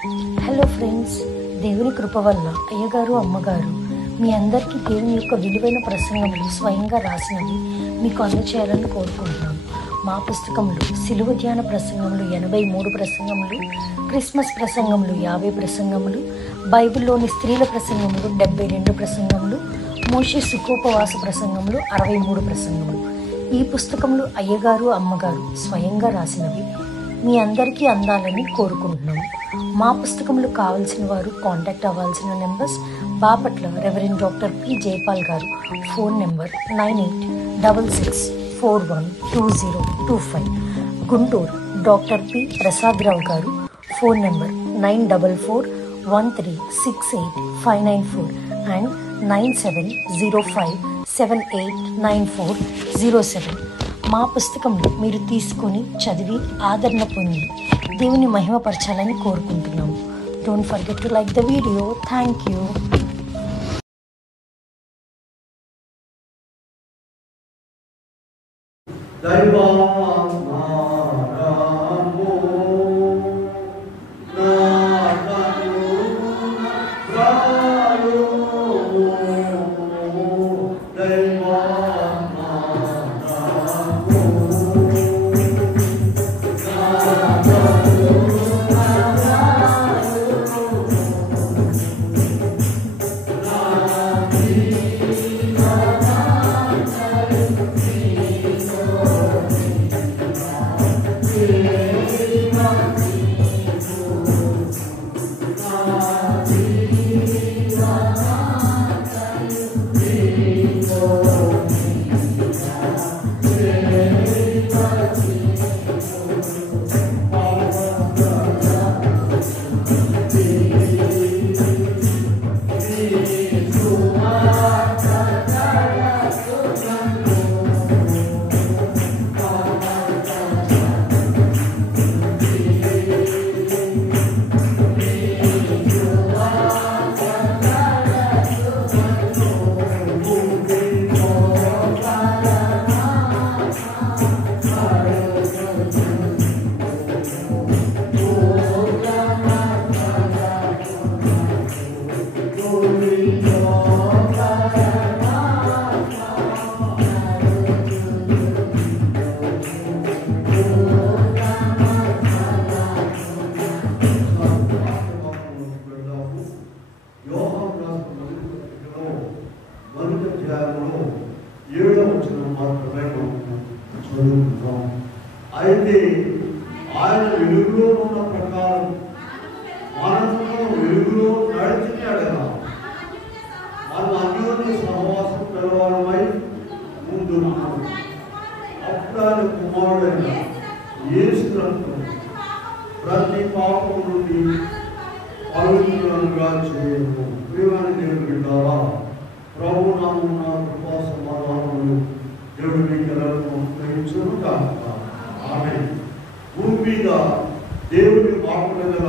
Hello friends, దేవుని కృప వల్ల అయ్యగారు అమ్మగారు మీ అందరికీ దేవుని యొక్క విలువైన ప్రసంగములు స్వయంగా రాసినవి మీకు అందచేయాలని కోరుకుంటున్నాను. మా పుస్తకంలో సిలువ ధ్యాన ప్రసంగములు 83 ప్రసంగములు, క్రిస్మస్ ప్రసంగములు 50 ప్రసంగములు, బైబిల్లోని స్త్రీల ప్రసంగములు 72 ప్రసంగములు, మోషే సుఖోపవాస ప్రసంగములు 63 ప్రసంగములు. ఈ పుస్తకములు అయ్యగారు అమ్మగారు స్వయంగా రాసినవి మీ అందరికీ అందాలని కోరుకుంటున్నాము. మా పుస్తకములు కావాల్సిన వారు కాంటాక్ట్ అవ్వాల్సిన numbers: Bapatla reverend doctor P Jaipal garu, phone number 9866412025. Guntur doctor P Prasadarao garu, phone number 9413685994 and 9705789407. మా పుస్తకంలో మీరు తీసుకొని చదివి ఆదరణ పొంది దేవుని మహిమపరచాలని కోరుకుంటున్నాము. Don't forget to like the video. Thank you. అయితే ఆయన వెలుగులో ఉన్న ప్రకారం మనము వెలుగులో నడిచినాడు కదా, మనం అన్యోన్య సహవాసం పిలవాలమై ముందున్నాం. అప్పుడు ఆయన కుమారుడైన యేసునందు ప్రతి పాపం నుండి పవిత్రులుగా చేయము. ప్రియమైన దేవుని బిడ్డలారా, ప్రభు నామమున కృపా సమాధానములు దేవుని మీకు అనుగ్రహించును గాక. ఆమేన్. భూమి మీద దేవుని మాటల గల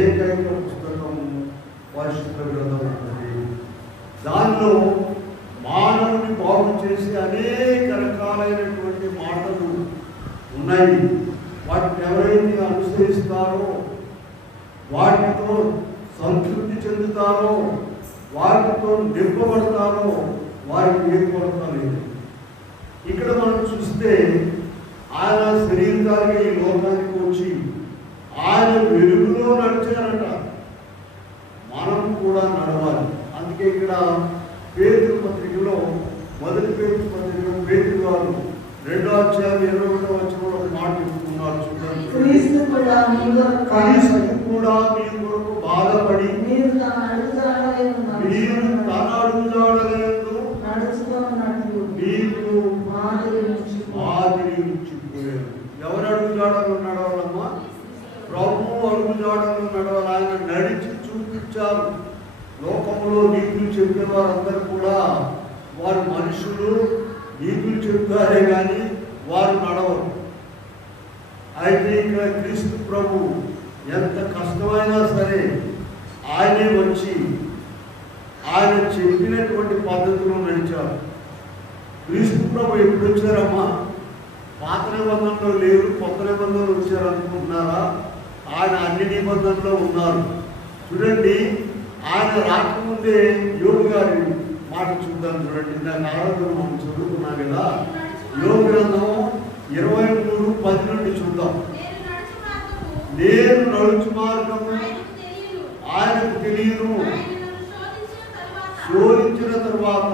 ఏకైక పుస్తకము పరిశుద్ధ గ్రంథం ఉన్నది. దానిలో మానవుని బాగు చేసే అనేక రకాలైనటువంటి మాటలు ఉన్నాయి. వాటిని ఎవరైతే అనుసరిస్తారో, వాటితో సంతృప్తి చెందుతారో, వాటితో నింపబడతారో వారికి ఏ కొరత లేదు. ఇక్కడ మనం చూస్తే ఆయన శరీరానికి ఈ లోకానికి వచ్చి ఆయన వెలుగులో నడిచారట. మనం కూడా నడవాలి. అందుకే ఇక్కడ పేతురు పత్రికలో, మొదటి పేతురు పత్రికలో పేతురు గారు 2వ అధ్యాయం 21వ వచనంలో ఒక మాట చెప్పుకున్నారు. చూడండి, క్రీస్తు కూడా మీ కొరకు బాధపడి మీరు తన అడుగుజాడలేదు మీకు మాదిరి ఇచ్చిపోయారు. ఎవరు అడుగుజాడలు నడవాలమ్మా? ప్రభు అడుగుజాడలు నడవాలి. ఆయన నడిచి చూపించారు. లోకంలో నీతులు చెప్పిన వారందరూ కూడా వారు మనుషులు, నీతులు చెప్తారే కానీ వారు నడవరు. అయితే ఇక్కడ క్రీస్తు ప్రభు ఎంత కష్టమైనా సరే ఆయనే వచ్చి ఆయన చెప్పినటువంటి పద్ధతిలో నడిచారు. క్రీస్తు ప్రభు ఎప్పుడు వచ్చారమ్మా? పాత నిబంధనలో లేరు, కొత్త నిబంధనలు వచ్చారు అనుకుంటున్నారా? ఆయన అన్ని నిబంధనలో ఉన్నారు. చూడండి, ఆయన రాకముందే యోగు గారి మాట చూద్దాం. చూడండి, దాని ఆరాధన మనం చదువుకున్నాం కదా. యోగు గ్రంథం 23:10 నుండి చూద్దాం. నేను నడుచు మార్గము ఆయనకు తెలియను, శోధించిన తరువాత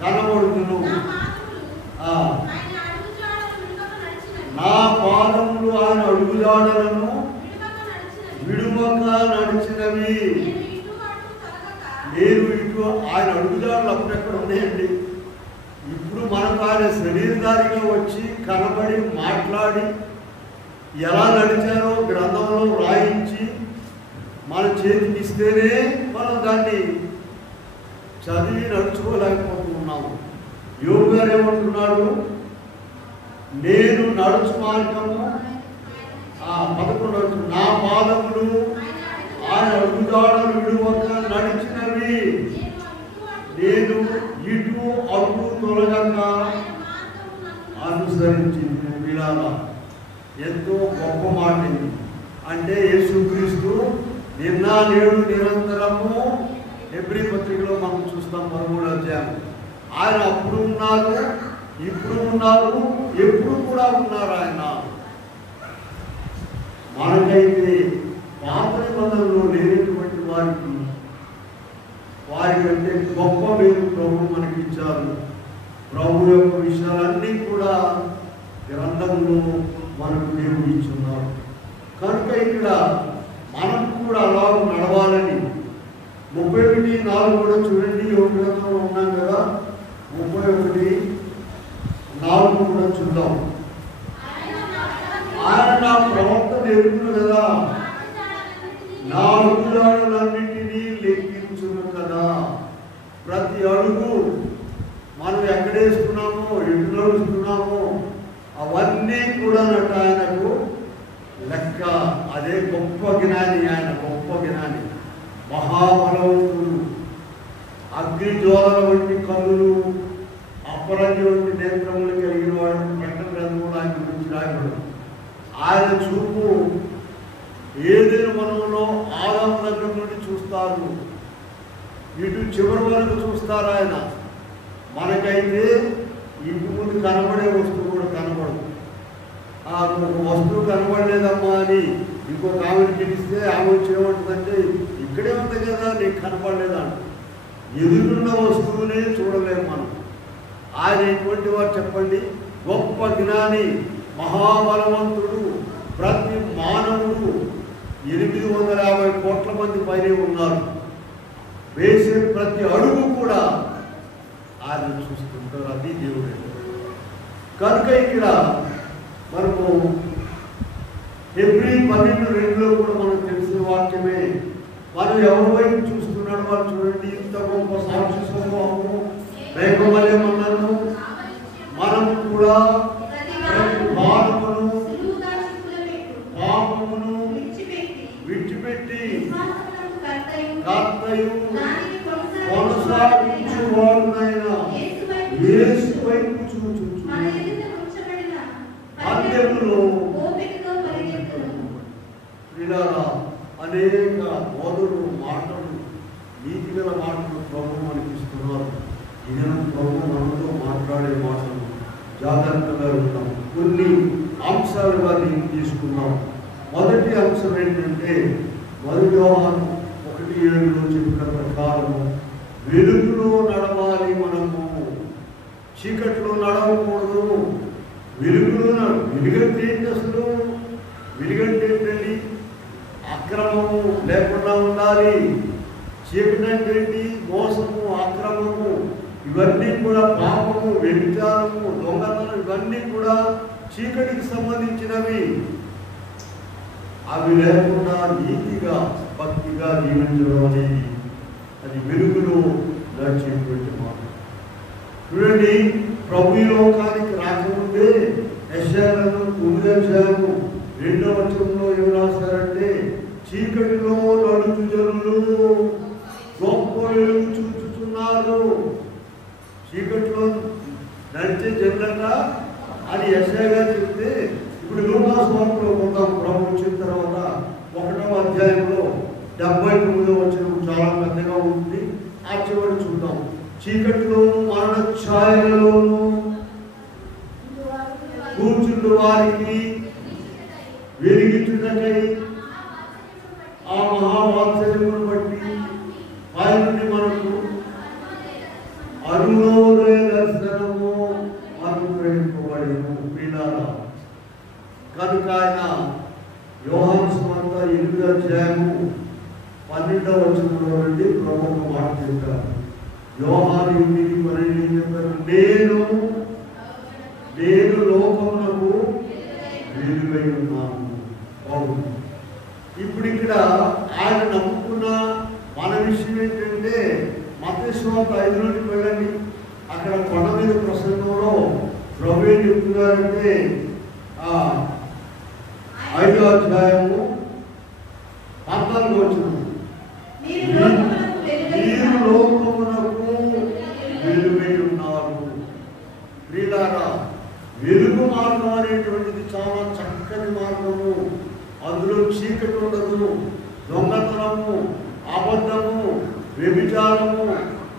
కనబడుతును. నా పాదములు ఆయన అడుగుజాడలను విడువక నడిచినవి. నేను ఇటు ఆయన అడుగుజాడలు అప్పుడెక్కడ ఉన్నాయండి. ఇప్పుడు మనకు ఆయన శరీరధారిగా వచ్చి కనబడి మాట్లాడి ఎలా నడిచారో గ్రంథంలో రాయించి మన చేతికి ఇస్తేనే మనం దాన్ని చదివి నడుచుకోలేకపోతున్నాము. యోగు గారు ఏమంటున్నాడు? నేను నడుచు మార్గము 11 నా పాదములు ఆయన అడుగుజాడలు విడువక నడిచినవి. నేను ఇటు అటు తొలగక అనుసరించి వినాలా. ఎంతో గొప్ప మాట ఇది. అంటే యేసుక్రీస్తు నిన్న నేడు నిరంతరము హెబ్రీ పత్రికలో మనం చూస్తాం 13వ అధ్యాయం. ఆయన అప్పుడు ఉన్నారు, ఇప్పుడు ఉన్నారు, ఎప్పుడు కూడా ఉన్నారు ఆయన. మనకైతే పాత నిబంధనలో లేనటువంటి వారికంటే గొప్ప మేలు ప్రభు మనకి ఇచ్చారు. ప్రభు యొక్క విషయాలన్నీ కూడా గ్రంథంలో మనకు దేవుడు ఇచ్చున్నారు. కనుక ఇక్కడ మనం కూడా అలా నడవాలని 31:4 కూడా చూడండి. యోగ గ్రంథంలో ఉన్నాం కదా. 31:4 కూడా చూద్దాం. ఆయన నా ప్రవర్తన ఎరుగును కదా, నా అడుగుజాడలన్నింటినీ లెక్కించును కదా. ప్రతి అడుగు మనం ఎక్కడేస్తున్నామో, ఎటు నడుస్తున్నామో అవన్నీ కూడా ఆయనకు లెక్క. అదే గొప్ప జ్ఞాని ఆయన, గొప్ప జ్ఞాని, మహాబలవంతుడు, అగ్నిజ్వాల వంటి కన్నులు, అపరంజి వంటి నేత్రములు కలిగిన వాడు. ప్రకటన గ్రంథంలో ఆయన గురించి రాయబడు. ఆయన చూపు ఏదైనా మనలో ఆదాము దగ్గర నుండి చూస్తారు, ఇటు చివరి వరకు చూస్తారు ఆయన. మనకైతే ఇంటి ముందు కనబడే వస్తువు కూడా కనబడదు. ఒక వస్తువు కనబడలేదమ్మా అని ఇంకొక ఆమెను పిలిస్తే ఆమె వచ్చి ఏమంటుందంటే, ఇక్కడే ఉంది కదా, నీకు కనపడలేదా? ఎదురున్న వస్తువునే చూడలేము మనం. ఆయన ఎటువంటి వారు చెప్పండి? గొప్ప జ్ఞాని, మహాబలవంతుడు. ప్రతి మానవుడు 850 కోట్ల మంది పైనే ఉన్నారు. వేసే ప్రతి అడుగు కూడా ఆయన చూస్తుంటారు. అది దేవుడు. కనుక ఇక్కడ మనము హెబ్రీ 12:2 కూడా మనకు తెలిసిన వాక్యమే. మనం ఎవరి వైపు చూస్తున్నాడు వాళ్ళు చూడండి. ఇంత గొప్ప సాక్షి సమూహము మేఘమలేమన్నాను. మనము కూడా భారమును పాపమును విడిచిపెట్టి కర్తయు కొనసాగించువాడునైన యేసు వైపు చూచుచు అంత్యములో అనేక బోధలు, మాటలు, నీతి గల మాటలు ప్రభు మనకిస్తున్నారు. ఇది ప్రభు మనతో మాట్లాడే మాటలు జాగ్రత్తగా ఉంటాం. కొన్ని అంశాలుగా నేను తీసుకున్నాం. మొదటి అంశం ఏంటంటే, 1 యోహాను 1:7 చెప్పిన ప్రకారం వెలుగులో నడవాలి. మనము చీకట్లో నడవకూడదు. వెలుగులో వెలుగంటే ఏంటి? అసలు వెలుగంటే ఏంటండి? అక్రమము లేకుండా ఉండాలి. చీకటి అంటే ఏంటి? మోసము, అక్రమము, ఇవన్నీ కూడా పాపము, వ్యభిచారము, దొంగతనం, ఇవన్నీ కూడా చీకటికి సంబంధించినవి. అవి లేకుండా నీతిగా, భక్తిగా జీవించడం అనేది అది వెలుగులో నడిచేటువంటి మాట. చూడండి, ప్రభు ఈ లోకానికి రాకముందే యెషయా 9:2 ఏం రాశారంటే, చీకటిలో నడుచు జనులు గొప్ప వెలుగు చూచుతున్నారు. చీకటిలో నడిచే జనులట అని యెషయా గారు చెప్తే, ఇప్పుడు లూకా సువార్తలో కొందాం. చీకటిలోను మరణ ఛాయలలోను కూర్చుండు వారికి వెలిగించుటకై ఆ మహావాత్సల్యమును బట్టి ఆయన్ని మనకు అరుణోదయ దర్శనము అనుగ్రహింపబడెను. ప్రియులారా, కనుక ఆయన యోహాను సువార్త 8వ అధ్యాయము 12వ వచనంలో నుండి ప్రభువు ఒక మాట చెప్పారు. యోహాను 8:12 చెప్పారు, నేను లోకమునకు వెలుగై ఉన్నాను. అవును, ఇప్పుడు ఇక్కడ ఆయన నమ్ముకున్న మన విషయం ఏంటంటే మత్తయి సువార్త 5 నుండి వెళ్ళండి. అక్కడ కొండ మీద ప్రసంగంలో ప్రభు ఏం చెప్తున్నారంటే 5వ అధ్యాయము 14వ వచనం, మీరు లోకమునకు వెలుగై ఉన్నారు. ప్రియులారా, వెలుగు మార్గం అనేటువంటిది చాలా చక్కని మార్గము. అందులో చీకటి ఉండదు. దొంగతనము, అబద్ధము, వ్యభిచారము,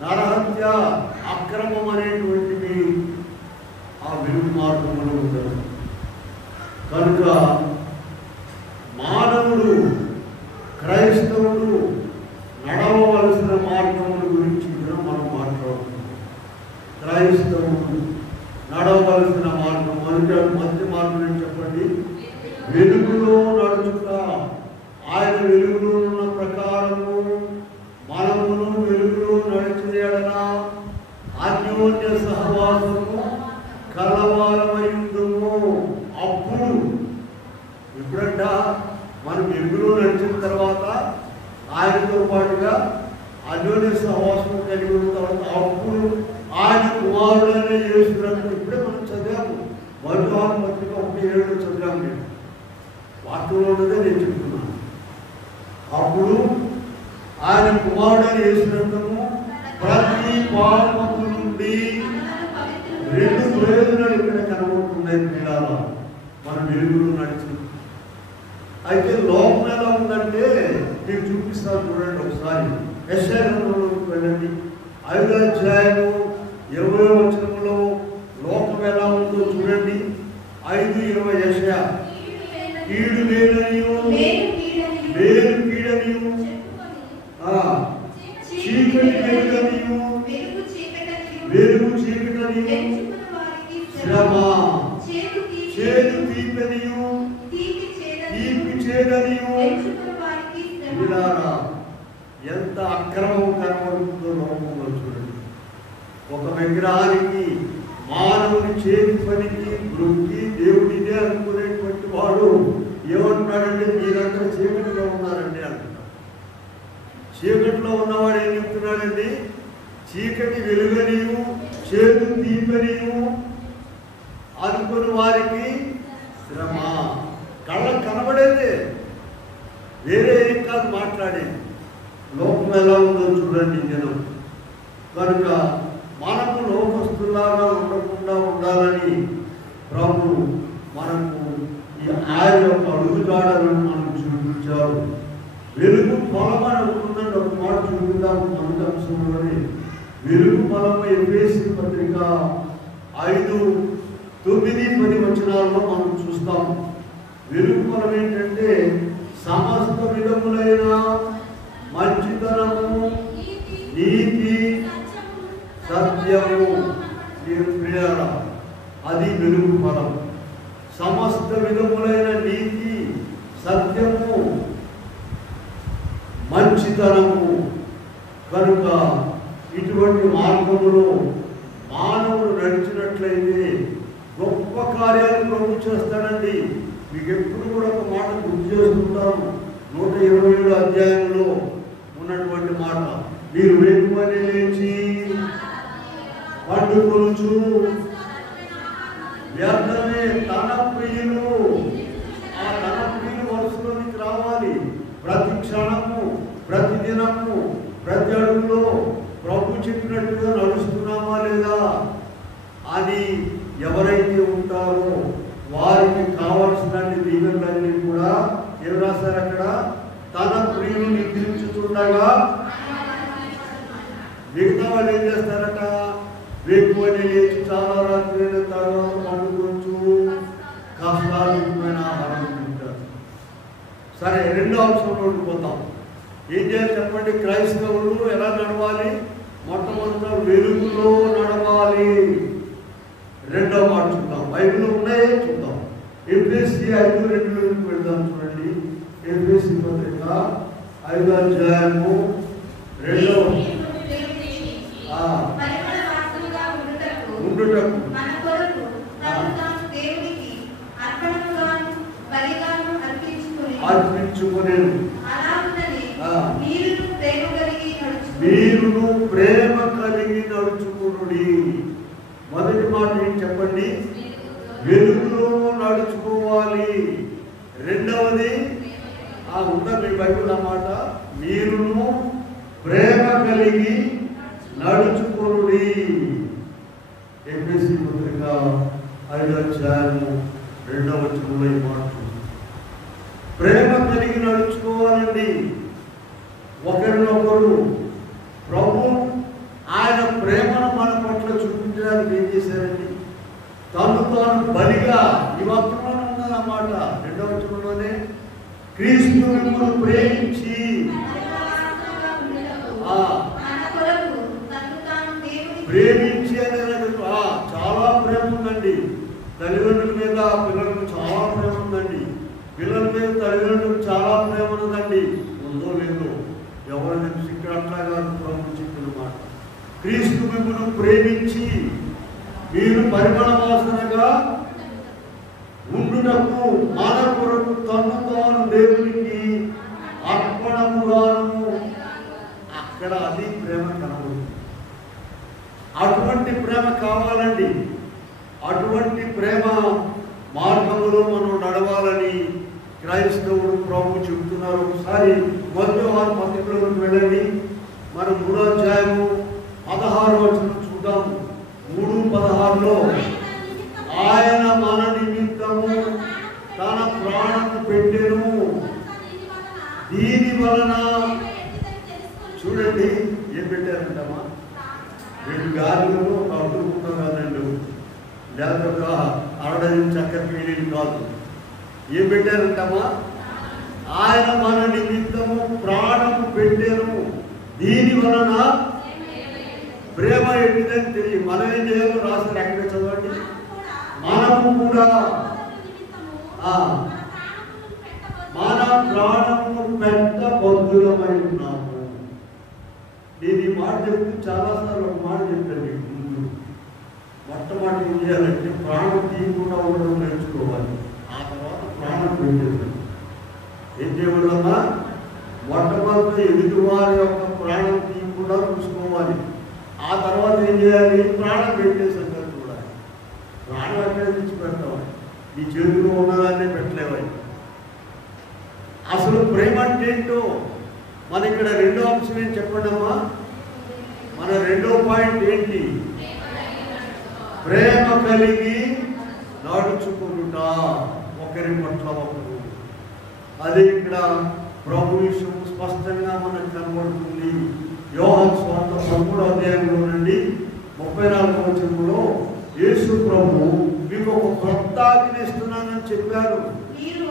నరహత్య, అక్రమం అనేటువంటివి ఆ వెలుగు మార్గంలో ఉండదు. కనుక మానవుడు, క్రైస్తవుడు నడవవలసిన మార్గముల గురించి మనం మాట్లాడుతున్నాం. క్రైస్తవుడు నడవవలసిన మార్గం మంచి మార్గం అని చెప్పండి. వెలుగులో నడుచుట. ఆయన వెలుగులో ఉన్న ప్రకారము మనమును వెలుగులో నడిచిన ఎడల అన్యోన్య సహవాసము కలవారమైందుము. అప్పుడు ఇప్పుడంట మనం వెలుగులో నడిచిన తర్వాత ఆయనతో పాటుగా అన్యోన్య సహవాసం కలిగి ఉన్న తర్వాత అప్పుడు ఆయన కుమారుడైన యేసు రక్తం. ఇప్పుడే మనం చదివాము, 1 యోహాను పత్రిక 1:7 చదివాము. నేను వాక్యంలో ఉన్నదే నేను చెప్తున్నాను. అప్పుడు ఆయన కుమారుడైన యేసు రక్తము ప్రతి పాపము నుండి 2 ప్రయోజనాలు ఇక్కడ కనబడుతున్నాయి. పిల్లల మనం వెలుగులో నడిచింది. అయితే లోకం ఎలా ఉందంటే మీకు చూపిస్తాను, చూడండి ఒకసారి. యెషయా గ్రంథంలోకి వెళ్ళండి. 5వ అధ్యాయము 20వ వచనంలో లోకం ఎలా ఉందో చూడండి. 5:20 యెషయా, కీడు లేదనియు మేలు కీడనియు చీకటి వెలుగనియు వెలుగు చీకటనియు శ్రమ చేదు తీపనియు తీపి చేదనియు. ఎంత అక్రమం కనబడుతుందో లోకంలో చూడండి. ఒక విగ్రహానికి, మానవుని చేతి పనికి మృక్కి దేవుడినే అనుకునేటువంటి వాడు ఏమంటున్నాడంటే మీరంతా చీకటిలో ఉన్నారండి అంటున్నాడు. చీకటిలో ఉన్నవాడు ఏం చెప్తున్నాడండి? చీకటి వెలుగనియు చేదు తీపనియు అనుకుని వారికి శ్రమ. కళ్ళకు కనబడేదే, వేరే ఏం కాదు మాట్లాడేది. లోకం ఎలా ఉందో చూడండి జనం. కనుక మనకు లోకస్తులాగా ఉండకుండా ఉండాలని ప్రభు మనకు ఈ ఆయన యొక్క అడుగుజాడలను మనకు చూపించారు. వెలుగు ఫలం అని ఉంటుందండి. ఒక మాట చూపిద్దాము మొదటి అంశంలోనే. వెలుగు ఫలము ఎఫెసీ పత్రిక 5:9-10 వచనాల్లో మనం చూస్తాము. వెలుగు ఫలం ఏంటంటే సమస్త విధములైన మంచితనము, నీతి, సత్యము. ప్రియులారా, అది వెలుగు ఫలం. సమస్త విధములైన నీతి, సత్యము, మంచితనము. కనుక ఇటువంటి మార్గములో మానవుడు నడిచినట్లయితే గొప్ప కార్యాలు ప్రభు చేస్తాడండి. మీకు ఎప్పుడు కూడా ఒక మాట గుర్తు చేస్తుంటాను. 127వ అధ్యాయంలో ఉన్నటువంటి మాట, మీరు వెనుకనే లేచి పండుకొనుచు వ్యర్థమే తన ప్రియులు. ఆ తన ప్రియులు వరుసలోనికి రావాలి. ప్రతి క్షణము, ప్రతి దినము, ప్రతి అడుగులో ప్రభు చెప్పినట్టుగా నడుస్తున్నామా లేదా అది ఎవరైతే ఉంటారో వారికి కావలసిన దీవెనలన్నీ కూడా ఏం రాశారు? అక్కడ తన ప్రియులు నిద్రించుతుండగా మిగతా వాళ్ళు ఏం చేస్తారట, వేకువని లేచి చాలా రాత్రి తర్వాత పండుకోవచ్చు, కష్టాలమైన ఆహారం తింటారు. సరే, రెండో అంశంలో ఉండిపోతాం. ఏం చేయాలి చెప్పండి? క్రైస్తవులు ఎలా నడవాలి? మొట్టమొదట వెలుగులో నడవాలి. రెండో మాట చూద్దాం, బైబిల్లో ఉన్నాయే చూద్దాం. ఎఫెసీ 5:2 వెళ్దాం. చూడండి, ఎఫెసీ పత్రిక 5వ అధ్యాయము 2వ ఉండుటకు అర్పించుకునేను. మీరును ప్రేమ కలిగి నడుచుకునుడి. మొదటి మాట ఏం చెప్పండి? వెలుగులో నడుచుకోవాలి. రెండవది ఉందా మీ బైబిల్ అన్నమాట, మీరును ప్రేమ కలిగి నడుచుకునుడి. ఎఫెసీ పత్రిక 5వ అధ్యాయము 2వ వచనంలో ఈ మాట ప్రేమ కలిగి నడుచుకోవాలండి. ఒకరినొకరు ప్రభు ఆయన ప్రేమను మన పట్ల చూపించడానికి ఏం చేశారండి? తను తాను బలిగా, ఈ వాక్యంలోనే ఉన్నదన్నమాట 2వ వచనంలోనే, క్రీస్తు మిమ్మల్ని ప్రేమించి ప్రేమించి అనేది చాలా ప్రేమ ఉందండి. తల్లిదండ్రుల మీద పిల్లలకు చాలా ప్రేమ ఉందండి. పిల్లల మీద తల్లిదండ్రులకు చాలా ప్రేమ ఉందండి. ఉందో లేదో ఎవరు తెలుసు, ఇక్కడ అట్లాగా ప్రభు చెప్పిన మాట. క్రీస్తు మిమ్మల్ని ప్రేమించి మీరు పరిమళ వాసనగా ఉండుటకు మన కొరకు తను తాను దేవునికి అర్పణముగాను. అక్కడ అది ప్రేమ కనబడుతుంది. అటువంటి ప్రేమ కావాలండి. అటువంటి ప్రేమ మార్గంలో మనం నడవాలని క్రైస్తవుడు ప్రభు చెబుతున్నారు. ఒకసారి మొదటి వారి పత్రికలోకి వెళ్ళండి. మనం 3వ అధ్యాయము 16వ వచనం చూద్దాం. 3:16లో ఆయన మన నిమిత్తము తన ప్రాణము పెట్టెను, దీని వలన చూడండి ఏం పెట్టారంటమ్మా, 2 గాలిలో ఒక అడ్డుకుంటాం కాదండి, లేకపోతే ఒక అరడని చక్కెర పీడీలు కాదు. ఏం పెట్టారంటమ్మా? ఆయన మన నిమిత్తము ప్రాణము పెట్టెను, దీని వలన ప్రేమ ఎట్టిదని తెలియదు. మనం ఏం చేయాలో రాస్తారు, ఎక్కడ చదవండి. మనము కూడా మన ప్రాణము పెట్టబద్ధులమై ఉన్నాము. నేను ఈ మాట చెప్తూ చాలాసార్లు ఒక మాట చెప్పాను మీకు ముందు. మొట్టమొదటి ఏం చేయాలంటే ప్రాణం తీయకుండా ఉండడం నేర్చుకోవాలి. ఆ తర్వాత ప్రాణం పెట్టేది. ఏం చేయకూడదమ్మా? మొట్టమొదటి ఎదుటివారి యొక్క ప్రాణం తీయకుండా చూసుకోవాలి. ఆ తర్వాత ఏం చేయాలి? ప్రాణం పెట్టే సంగతి చూడాలి. ప్రాణం ఎక్కడ తెచ్చి పెడతామని, నీ చేతిలో ఉన్నదాన్నే పెట్టలేవని. అసలు ప్రేమ అంటే ఏంటో మన ఇక్కడ రెండో అంశం ఏం చెప్పండమ్మా? మన రెండో పాయింట్ ఏంటి? ప్రేమ కలిగి నడుచుకుంట, ఒకరి పట్ల ఒకరు. అది ఇక్కడ ప్రభు విషయం స్పష్టంగా మనకు కనబడుతుంది. యోహాను సువార్త 13వ అధ్యాయంలో నుండి 34వ వచనంలో యేసు ప్రభు మీకు ఒక కొత్త ఆజ్ఞ ఇస్తున్నానని చెప్పారు. మీరు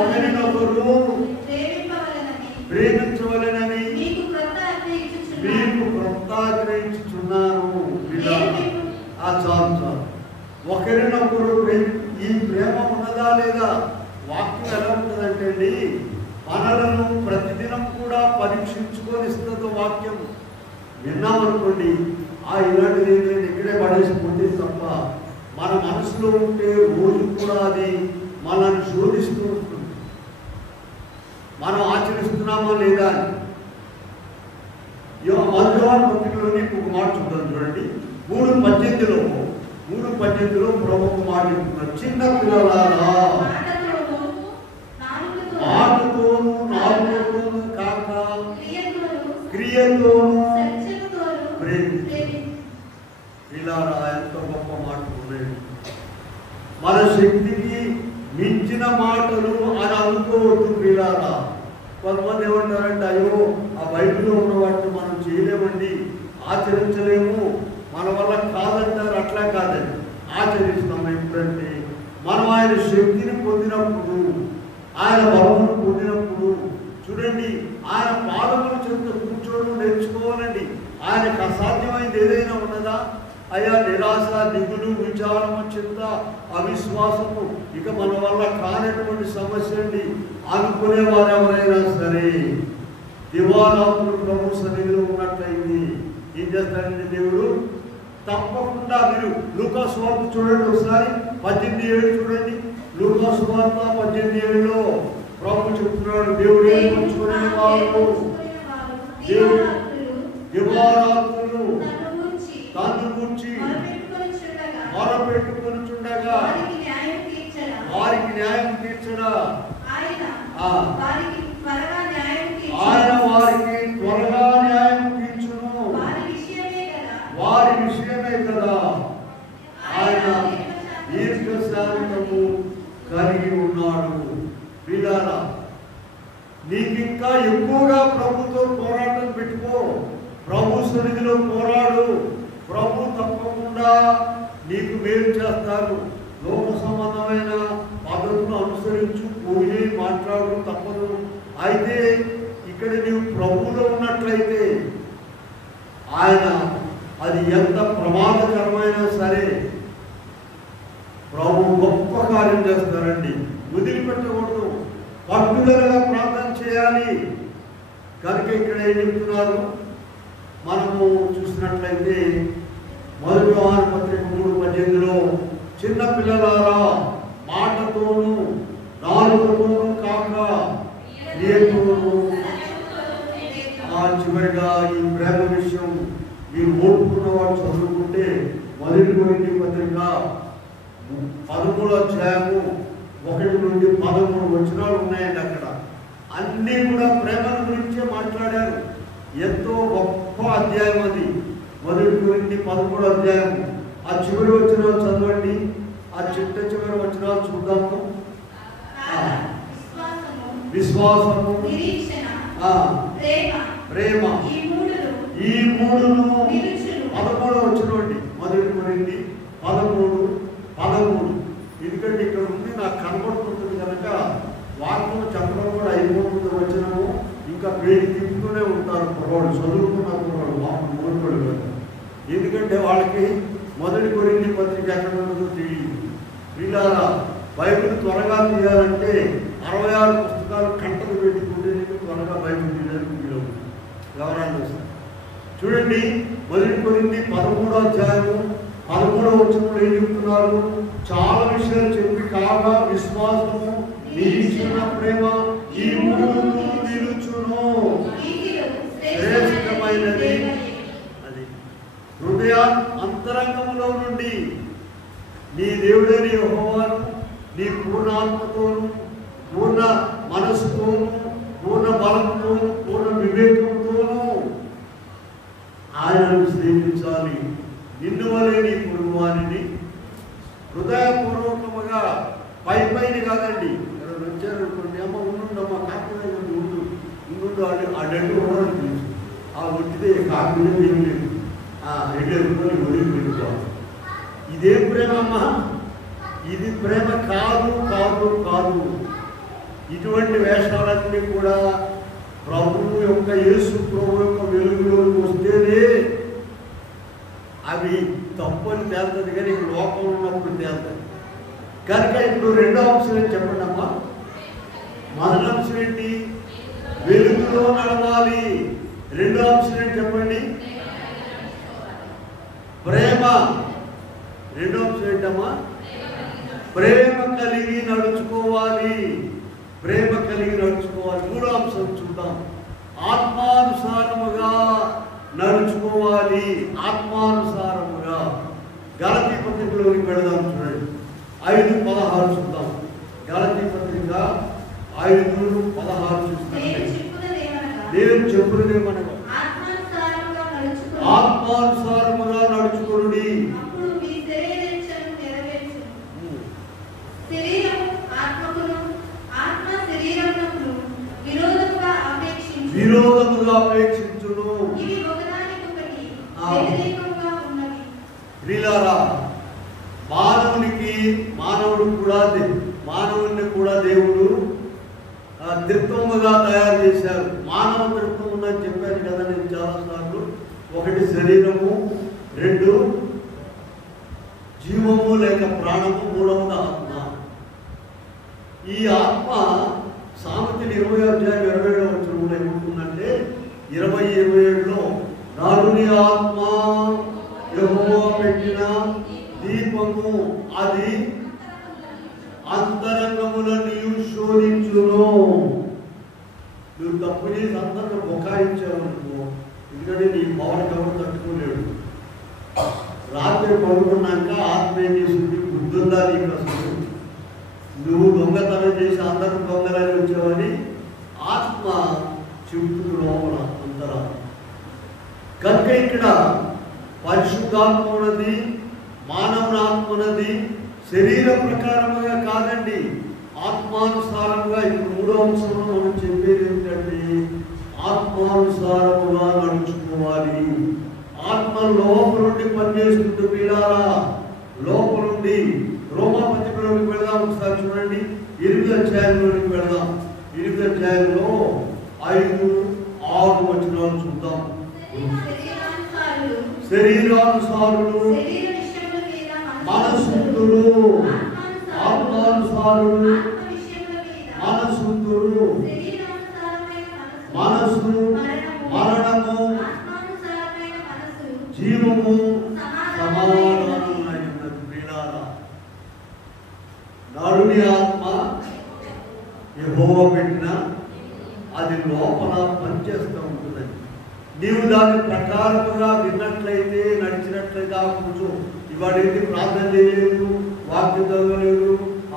ఒకరినొకరు ప్రేమించవలెనని మీకు కొత్త ఆజ్ఞ ఇచ్చుచున్నాను. చాలు. ఒకరినొకరు ఈ ప్రేమ ఉన్నదా లేదా? వాక్యం ఎలా ఉంటుందంటే అండి, మనలను ప్రతిదినం కూడా పరీక్షించుకొని ఇస్తుంది వాక్యం. విన్నామనుకోండి, ఇలాంటిది నేను ఇక్కడే పడేసుకుంటే తప్ప మన మనసులో ఉంటే రోజు కూడా అది మనల్ని శోధిస్తూ ఉంటుంది. మనం ఆచరిస్తున్నామా లేదా అని. మధురవారి పత్రికలోని ఒక మాట చూద్దాం చూడండి. 3:18లో ప్రభువు మాట చెప్తున్నారు. చిన్న పిల్లలారా మాటతోనూ నాలుకతోనూ కాక క్రియతోనూ పిల్లారా, ఎంత గొప్ప మాటలు ఉన్నాయి. మన శక్తికి మించిన మాటలు అని అనుకోవద్దు పిల్లారా. కొంతమంది ఏమంటారంటే, అయ్యో ఆ బైబిల్లో ఉన్న వాటిని మనం చేయలేమండి, ఆచరించలేము, మన వల్ల కాదంటారు. అట్లా కాదండి, ఆచరిస్తాం. ఎప్పుడంటే మనం ఆయన శక్తిని పొందినప్పుడు, ఆయన బలమును పొందినప్పుడు. చూడండి, ఆయన పాదముల చెంత కూర్చోవడం నేర్చుకోవాలండి. ఆయనకు అసాధ్యమైంది ఏదైనా ఉన్నదా? అయ్యా, నిరాశ, దిగులు, విచారము, చింత, అవిశ్వాసము ఇక మన వల్ల కానటువంటి సమస్య అండి అనుకునే వారు ఎవరైనా సరే దివారాత్రులు ప్రభు సన్నిధిలో ఉన్నట్లయింది. ఏం చేస్తాడండి దేవుడు? తప్పకుండా మీరు లూకా సువార్త చూడండి, ఒకసారి 18:7 చూడండి. లూకా సువార్త 18:7లో ప్రభు చెప్తున్నాడు, దేవుడు ఏర్పరచుకునే వారు దివారాత్రులు తను గురించి మొరపెట్టుకొనుచుండగా వారికి న్యాయం తీర్చడా ఆయన వారికి త్వరగా న్యాయం తీర్చును. వారి విషయమే కదా ఆయన దీర్ఘశాంతము కలిగి ఉన్నాడు. వీళ్ళారా, నీకింకా ఎక్కువగా ప్రభుతో పోరాటం పెట్టుకో, ప్రభు సన్నిధిలో పోరాడు. ప్రభు తప్పకుండా నీకు మేలు చేస్తారు. లోక సంబంధమైన పద్ధతులను అనుసరించు, పోయి మాట్లాడు తప్పదు. అయితే ఇక్కడ నీవు ప్రభువులో ఉన్నట్లయితే ఆయన అది ఎంత ప్రమాదకరమైనా సరే ప్రభు గొప్ప కార్యం చేస్తారండి. వదిలిపెట్టకూడదు, పట్టుదలగా ప్రార్థన చేయాలి. కనుక ఇక్కడ ఏం చెప్తున్నారు? మనము చూసినట్లయితే 1 యోహాను పత్రిక 3:18లో చిన్న పిల్లలారా, మాటతోనూ నాలుకతోనూ కాక క్రియతోనూ. చివరిగా ఈ ప్రేమ విషయం మీరు ఓడుకున్న వాడు చదువుకుంటే 1 కొరింథీ పత్రిక 13వ అధ్యాయము 1 నుండి 13 వచనాలు ఉన్నాయండి. అక్కడ అన్నీ కూడా ప్రేమల గురించే మాట్లాడారు. ఎంతో గొప్ప అధ్యాయం అది. 1 కొరింథీ 13వ అధ్యాయం ఆ చివరి వచనాలు చదవండి. ఆ చివరి వచనాలు చూద్దాము. విశ్వాసము, ప్రేమ, ఈ మూడును 13వ వచనం అండి. 1 కొరింథీ 13:13. ఎందుకంటే ఇక్కడ ఉంది, నాకు కనబడుతుంటుంది కనుక వాక్యం చెప్పడం కూడా అయిపోతుంది. వచనము ఇంకా పేరు తిప్పుతూనే ఉంటారు కుర్రాడు, చదువుకున్న కుర్రాడు, మాకు మూడుపడు కదా. ఎందుకంటే వాళ్ళకి 1 కొరింథీ పత్రిక ఎక్కడ ఉన్నదో తెలియదు. వీళ్ళారా, బైబిల్ త్వరగా తీయాలంటే 66 పుస్తకాలు కంటలు పెట్టుకుంటే త్వరగా బైబిల్ తీయడానికి వీలు. ఎవరైనా చూడండి, 1 కొరింథీ 13వ అధ్యాయము 13వ వచనంలో ఏం చెప్తున్నారు? చాలా విషయాలు చెప్పి కాగా విశ్వాసము, నిరీక్షణ, ప్రేమ ఈ మూడు నిలుచును. శ్రేష్టమైనది అది హృదయ అంతరంగంలో నుండి నీ దేవుడైన యెహోవాను నీ పూర్ణాత్మతోను, పూర్ణ మనస్సుతోను, పూర్ణ బలంతోను, పూర్ణ వివేకంతోను ఆయనను సేవించాలి. నిన్ను వలె నీ పొరుగువానిని హృదయపూర్వకముగా పైన కాదండి. వచ్చారనుకోండి, అమ్మ ఉండుండమ్మా, కాకుండా ఉండు అడ్డంటి ఉండడం తెలుసు. ఆ ఒట్టిదే కాకుండా ఏం లేదు, ఎడ్డెరుకొని ఒడికి పెట్టుకోవాలి. ఇదేం ప్రేమ అమ్మా? ఇది ప్రేమ కాదు కాదు కాదు. ఇటువంటి వేషాలన్నీ కూడా ప్రభువు యొక్క యేసు ప్రభు యొక్క వెలుగులోకి వస్తేనే అవి తప్పని తేలుతుంది, కానీ లోపం ఉన్నప్పుడు తేలుతుంది. కనుక ఇప్పుడు రెండో అంశం ఏంటి చెప్పండి అమ్మా? మొదటి అంశం ఏంటి? వెలుగులో నడవాలి. రెండో అంశం ఏంటి చెప్పండి? ప్రేమ. రెండో అంశం ఏంటమ్మా? ప్రేమ కలిగి నడుచుకోవాలి. ప్రేమ కలిగి నడుచుకోవాలి. మూడో అంశం చూద్దాం. ఆత్మానుసారముగా నడుచుకోవాలి. ఆత్మానుసారముగా గలతీ పత్రికలోకి వెళదాం. చూడండి, 5:16 చూద్దాం. గలతీ పత్రిక 5:16 చూస్తాం. దేవుడు చెప్పుకునేమనగా ఆత్మానుసారముగా నడుచుకోండి. విరోధముగా అపేక్షించును. ప్రియులారా, మానవుడిని కూడా దేవుడు త్రిత్వముగా తయారు చేశారు. మానవ త్రిత్వం ఉందని చెప్పాను కదా నేను చాలాసార్లు. ఒకటి శరీరము, రెండు జీవము లేక ప్రాణము, మూడవది ఆత్మ. ఈ ఆత్మ సామెతలు 20:27 ఏముంటుందంటే 20:27లో నరుని ఆత్మ యెహోవా పెట్టిన దీపము, అది అంతరంగములను శోధించును. నువ్వు తప్పు చేసి అందరిని బొకాయించావనుకో, ఎందుకంటే నీ పవర్ ఎవరు తట్టుకోలేడు. రాత్రి పడుకున్నాక ఆత్మ ఏం చేస్తుంది? బుద్ధుందా నీకు అసలు? నువ్వు దొంగతనం చేసి అందరూ దొంగలని వచ్చావని ఆత్మ చెబుతుంది లోపల అంతరా. కనుక ఇక్కడ పరిశుద్ధాత్మ ఉన్నది, మానవుని ఆత్మ ఉన్నది. శరీర ప్రకారముగా కాదండి, ఆత్మానుసారంగా. ఇప్పుడు 3వ అంశంలో మనం చెప్పేది ఏంటంటే ఆత్మానుసారముగా నడుచుకోవాలి. ఆత్మ లోపల నుండి పనిచేస్తుంటే వీళ్ళారా, లోపల నుండి. రోమాపత్రికలోకి వెళదాం, ఒకసారి చూడండి. 8వ అధ్యాయంలోకి వెళదాం. 8వ అధ్యాయంలో 5-6 వచనాలు చూద్దాం. శరీరానుసారులు, మనసుంతులు, ఆత్మానుసారులు, మనసుంతులు, మనసు మరణము, జీవము సమాధానమైనది. ప్రియులారా, నరుని ఆత్మ యెహోవా పెట్టిన, అది లోపల పనిచేస్తూ ఉంటుందండి. నీవు దాని ప్రకారముగా విన్నట్లయితే, నడిచినట్లయితే కూర్చో. ఇవాడేంటి ప్రార్థన చేయలేదు, వాక్యం చదవలేదు,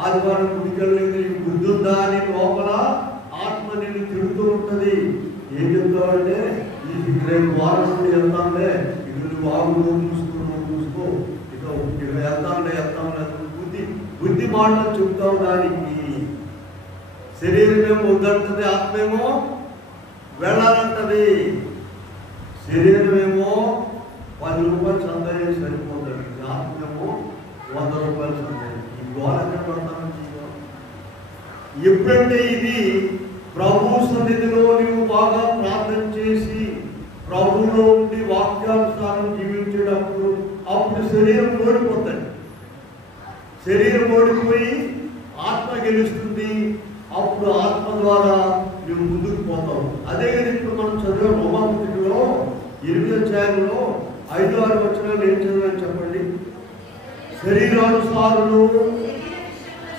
ఆదివారం గుడికెళ్ళలేదు, నీకు బుద్ధి ఉందా అని లోపల ఆత్మ నేను తిరుగుతూ ఉంటుంది. ఏం చెప్తావంటే ఈ రేపు వారం నుండి వెళ్తాంలే, ఇది నువ్వు ఆగులో చూసుకో, ఇక వెళ్తాంలే బుద్ధి మాటలు చెప్తావు. దానికి శరీరమేమో వద్దంటుంది, ఆత్మేమో వెళ్ళాలంటది. శరీరమేమో 10 రూపాయలు సందాయం సరిపోతుంది, ఆత్మేమో 100 రూపాయలు సందాయం. ఈ గోళ ఎక్కడ పడతాను? ఎప్పుడంటే ఇది ప్రభు సన్నిధిలో నువ్వు బాగా ప్రార్థన చేసి ప్రభువులో ఉండి వాక్యానుసారం జీవించేటప్పుడు అప్పుడు శరీరం ఓడిపోతుంది. శరీరం ఓడిపోయి ఆత్మ గెలుస్తుంది. అప్పుడు ఆత్మ ద్వారా నువ్వు ముందుకు పోతావు. అదే కదా ఇప్పుడు మనం చదివే రోమాపత్రికలో 8వ అధ్యాయంలో 5-6 వచనాలు ఏం చదివాని చెప్పండి. శరీరానుసారులు,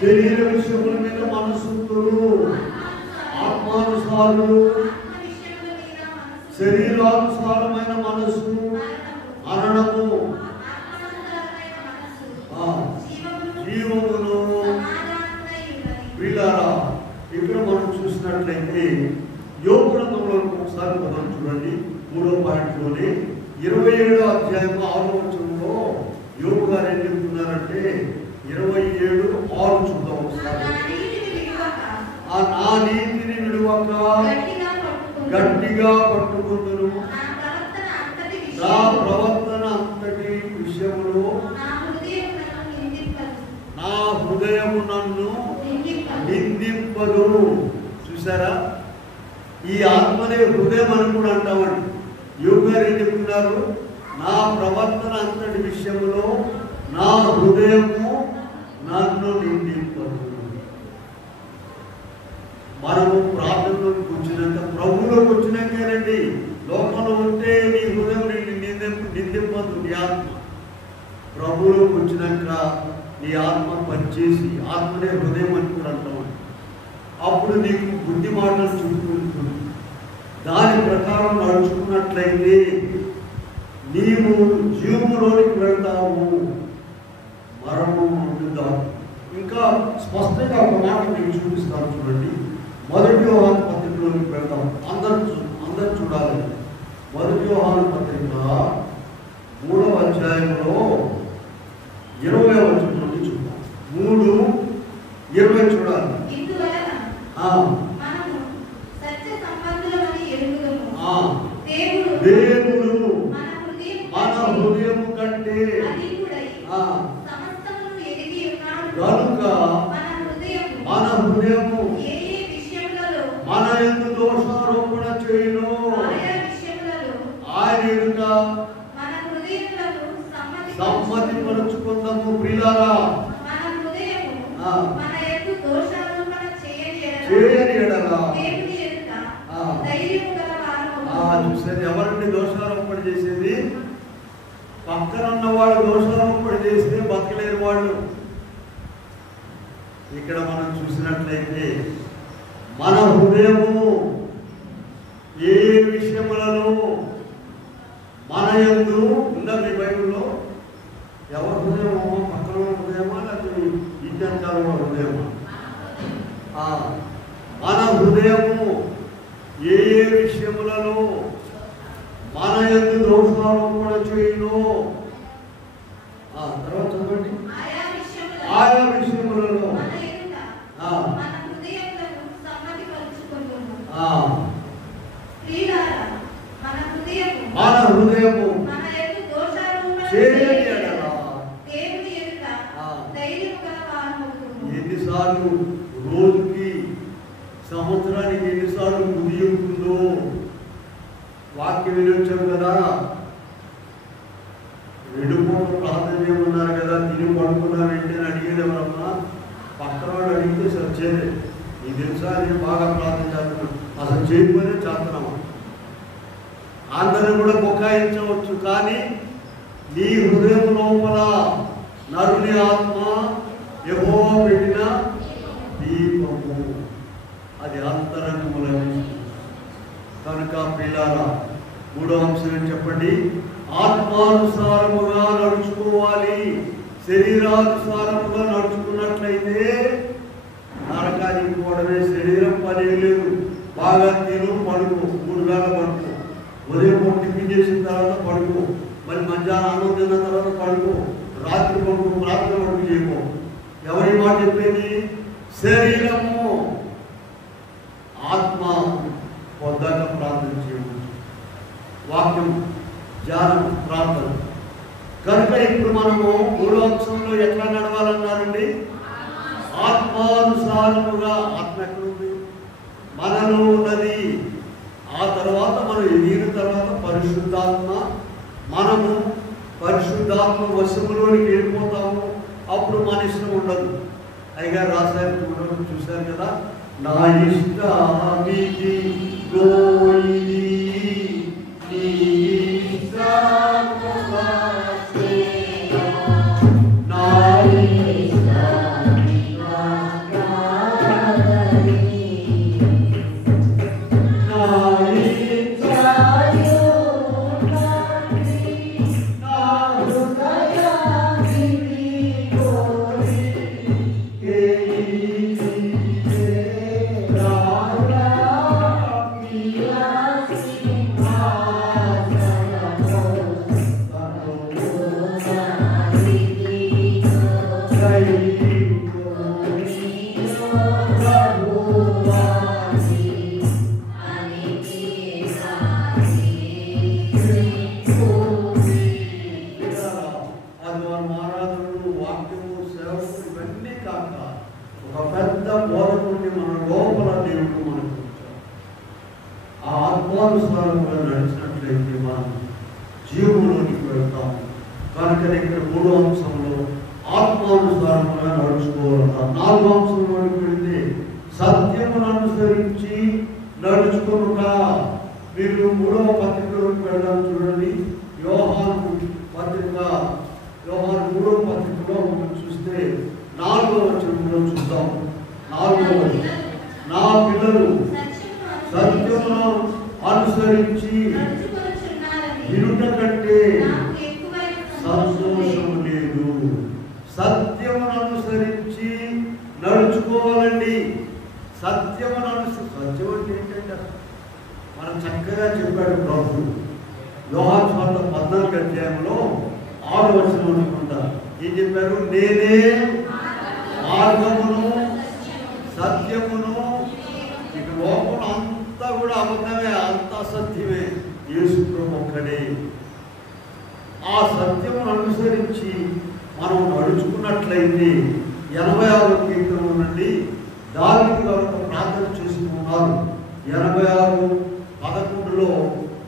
శరీర విషయముల మీద మనసుంతులు, ఆత్మానుసారులు, శరీరానుసారమైన మనసు మరణము, జీవమును. వీళ్ళారా, ఇక్కడ మనం చూసినట్లయితే యోబు గ్రంథంలో ఒకసారి మనం చూడండి. 3వ పాయింట్లోనే 27వ అధ్యాయం 6వ వచనంలో యోబు గారు ఏం చెప్తున్నారంటే 27:6 చూద్దాం ఒకసారి. నా నీతిని విడువక గట్టిగా పట్టుకుందును, నా ప్రవర్తన అంతటి విషయంలో నా హృదయము నన్ను నిందింపదు. చూసారా, ఈ ఆత్మనే హృదయం అని కూడా అంటామండి. యోగు గారు ఏం చెప్తున్నారు? నా ప్రవర్తన అంతటి విషయంలో నా హృదయము నన్ను నిందింపదు. మనము ప్రార్థనలోకి వచ్చినాక, ప్రభువులోకి వచ్చినాకేనండి. లోకంలో ఉంటే నీ హృదయం నిందింపదు. నీ ఆత్మ ప్రభువులోకి వచ్చినాక నీ ఆత్మ పనిచేసి, ఆత్మనే హృదయం అని కూడా అంటాం. అప్పుడు నీకు బుద్ధి మాటలు చూసుకుంటుంది. దాని ప్రకారం నడుచుకున్నట్లయితే నీవు జీవములోనికి వెళ్తావు, మరణము పొందుతావు. ఇంకా స్పష్టంగా ఒక మాట మీకు చూపిస్తాను చూడండి. 1 యోహాను పత్రికలోకి వెళ్తాం. అందరూ చూడాలి. 1 యోహాను పత్రిక 3వ అధ్యాయంలో 20వ వచనం నుండి చూద్దాం. 3:20 చూడాలి. దేవుడు మన హృదయము కంటే మన యందు దోషారోపణ చేయును. ఆయన ఎదుట సమ్మతి పరుచుకుందాము. ప్రియులారా, చేయని ఎడల చూసేది ఎవరండి దోషారోపణ చేసేది? పక్కన ఉన్న వాళ్ళు దోషారోపణ చేస్తే బతకలేరు వాళ్ళు. ఇక్కడ మనం చూసినట్లయితే మన హృదయము ఏ విషయములలో మన యందు ఉందా? మీ బైబిల్లో ఎవరి హృదయమో? పక్కన హృదయమా లేకపోతే ఇత్యంతాల హృదయమా? మన హృదయము ఏ విషయములలో మన యందు దోషారోపణ చేయును. తర్వాత చదవండి. ఆయా విషయములలో మన హృదయము చేయని ఎడల ఎన్నిసార్లు రోజుకి సంవత్సరానికి ఎన్నిసార్లు బుద్ధి ఉంటుందో వాక్యం వినొచ్చాం కదా. 2 పూటలు ప్రార్థన చేయమన్నారు కదా, తిని పడుకున్నారంటే అని అడిగేది ఎవరమ్మా? పక్కన వాడు అడిగితే సరిచేదే. నీకు తెలుసా నేను బాగా ప్రార్థన చేస్తున్నాను, అసలు చేయకపోతే చేస్తున్నాము. అందరిని కూడా బొకాయించవచ్చు, కానీ నీ హృదయం లోపల నరుని ఆత్మ యెహోవా పెట్టిన దీపము, అది అంతరంగములని. కనుక ప్రియులారా, 3వ అంశం ఏం చెప్పండి? ఆత్మానుసారముగా నడుచుకోవాలి. శరీరానుసారముగా నడుచుకున్నట్లయితే నరకానికి పోవడమే. శరీరం పని లేదు. బాగా తిను, పడుకో, 3 వేళ పడుకో. ఉదయం టిఫిన్ చేసిన తర్వాత పడుకో, మరి మధ్యాహ్నం అన్నం తిన్న తర్వాత పడుకో, రాత్రి పడుకో, రాత్రి పడుకు చేయకో. ఎవరి మాట చెప్పేది? శరీరము. ఆత్మ పొద్దాక ప్రార్థన చేయవచ్చు. వాక్యం, ధ్యానం, ప్రార్థన. కనుక ఇప్పుడు మనము 3వ అంశంలో ఎట్లా నడవాలన్నారండి? ఆత్మానుసారముగా. ఆత్మ ఎక్కడుంది? మనలో ఉన్నది. ఆ తర్వాత మనం ఎదిగిన తర్వాత పరిశుద్ధాత్మ, మనము పరిశుద్ధాత్మ వశములోనికి వెళ్ళిపోతాము. అప్పుడు మన ఇష్టం ఉండదు. అయిగా రాశారు, చూశారు కదా, నా ఇష్టానికి గోయిది నీ ఇష్టముగా చేయా, నా ఆత్మానుసారంగా నడిచినట్లయితే మనం జీవులోనికి వెళ్తాము. కనుక ఇక్కడ 3వ అంశంలో ఆత్మానుసారంగా నడుచుకోవాలన్నా. 4వ అంశంలోకి వెళ్తే సత్యమును అనుసరించి నడుచుకునుట. మీరు 3వ పత్రికలోకి వెళ్దాం. చూడండి, యోహాను పత్రిక, యోహాను 3వ పత్రికలో చూస్తే 4వ వచనంలో చూద్దాం. 4వ వచనం, నా పిల్లలు సత్యమును అనుసరించి వినుట కంటే సంతోషము లేదు. సత్యమును అనుసరించి నడుచుకోవాలండి. సత్యమును సత్యం అంటే ఏంటంటే మనం చక్కగా చెప్పాడు ప్రభు. యోహాను సువార్త 14వ అధ్యాయంలో 6వ వచనం అనుకుంటా ఏం చెప్పారు? నేనే మార్గమును సత్యమును. ఇక లోపల అంతా కూడా అబద్ధమే, అంతా సత్యమే. యేసు ప్రభు ఒక్కడే. ఆ సత్యమును అనుసరించి మనం నడుచుకున్నట్లయితే 86వ కీర్తన నుండి దావీదు గారు ప్రార్థన చేసుకున్నారు. 86:11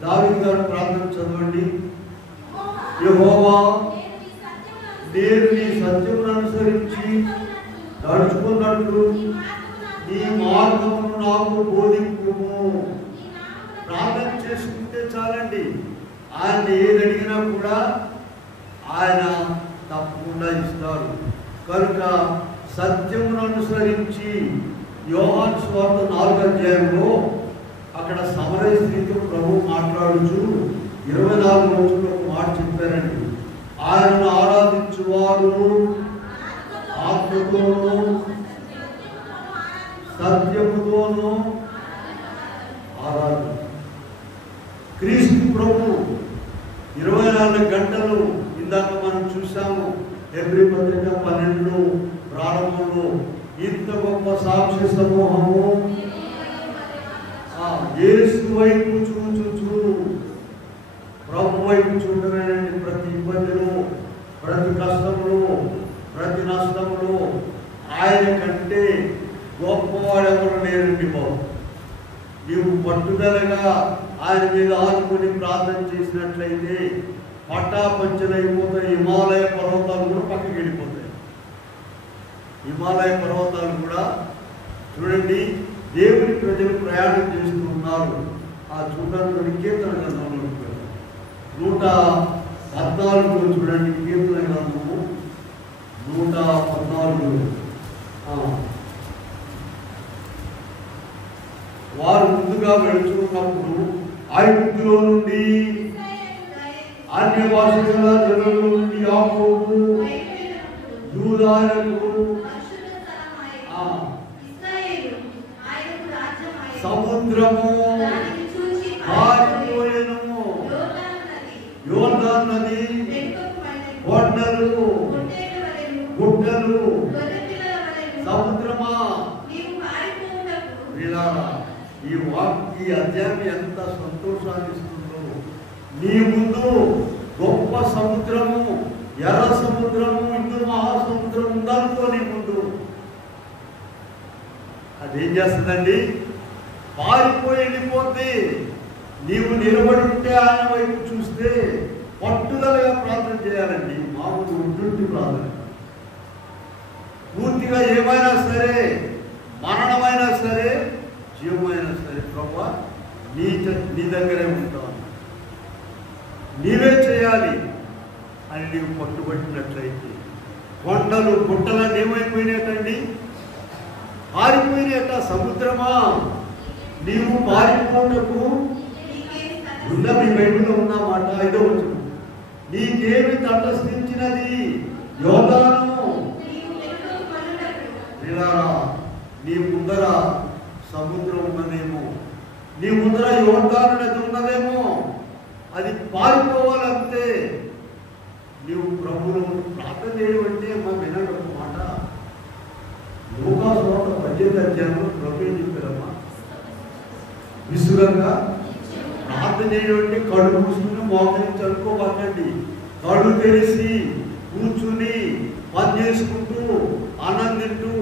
దావీదు గారు ప్రార్థన చదవండి. యెహోవా, నేను నీ సత్యమును అనుసరించి నడుచుకున్నట్లు నీ మార్గమును నాకు బోధింపుము. ప్రార్థన చేసుకుంటే చాలండి. ఆయన ఏది అడిగినా కూడా ఆయన తప్పకుండా ఇస్తారు. కనుక సత్యమును అనుసరించి యోహాను సువార్త 4వ అధ్యాయంలో అక్కడ సమరయ స్త్రీతో ప్రభు మాట్లాడుచు 24వ వచనంలో ఒక మాట చెప్పారండి. ఆయనను ఆరాధించువారు ఆత్మతోనూ సత్యముతోనూ ఆరాధన. క్రీస్తు ప్రభు 24 గంటలు ఇందాక మనం చూసాము. హెబ్రీ పత్రిక 12 ప్రారంభంలో ఇంత గొప్ప సాక్షి సమూహము యేసు వైపు చూచుచు, ప్రభు వైపు చూడమేనండి. ప్రతి ఇబ్బందిలో, ప్రతి కష్టంలో, ప్రతి నష్టంలో ఆయన కంటే గొప్పవాడెవరు లేరండి బాబు. నీవు పట్టుదలగా ఆయన మీద ఆనుకొని ప్రార్థన చేసినట్లయితే పట్టాపంచలైపోతాయి. హిమాలయ పర్వతాలు కూడా పక్కకి వెళ్ళిపోతాయి. హిమాలయ పర్వతాలు కూడా చూడండి, దేవుని ప్రజలు ప్రయాణం చేస్తూ ఉన్నారు. ఆ చూడడానికి కీర్తన గ్రంథంలో 114 చూడండి. కీర్తన గ్రంథము 114. వారు ముందుగా వెళుతున్నప్పుడు ఐగుప్తులో నుండి, అన్య భాషల జనుల నుండి యాకోబు యూదాలకు సముద్రము పారిపోయెను, యోర్దాను నది, కొండలు, గుట్టలు, సముద్రమా. ఈ అధ్యాయం ఎంత సంతోషాన్ని ఇస్తుందో. నీ ముందు గొప్ప సముద్రము, ఎర్ర సముద్రము, హిందూ మహాసముద్రం ఉందనుకో. నీ ముందు అదేం చేస్తుందండి? పారిపోయి వెళ్ళిపోతే. నీవు నిలబడి ఉంటే ఆయన వైపు చూస్తే పట్టుదలగా ప్రార్థన చేయాలండి. మామూలు ఉంటుంటి ప్రార్థన. పూర్తిగా ఏమైనా సరే, మరణమైనా సరే, జీవమైనా సరే, ప్రభువా నీ దగ్గరే ఉంటాను, నీవే చేయాలి అని నీవు పట్టుబట్టినట్లయితే కొండలు గుట్టలన్నీ ఏమైపోయినాయండి? పారిపోయినట. సముద్రమా, నీవు పారిపోటకు ఉన్న మీ బైబిల్లో ఉన్నమాట 5వ వచనం. నీకేమి తటస్థించినది యోర్దాను? నీ ముందర సముద్రం ఉన్నదేమో, నీ ముందర యోర్దాను నది ఉన్నదేమో, అది పారిపోవాలంతే. నీవు ప్రభువును ప్రార్థన చేయడం అంటే వినడం ఒక మాట. లూకాసు వార్త 18వ అధ్యాయంలో ప్రభు ఏం చెప్పారమ్మా? విసుగంగా ప్రార్థన చేయడం అంటే కళ్ళు మూసుకుని మోకరించి అనుకోబాకండి. కళ్ళు తెరిచి కూర్చుని పని చేసుకుంటూ ఆనందింటూ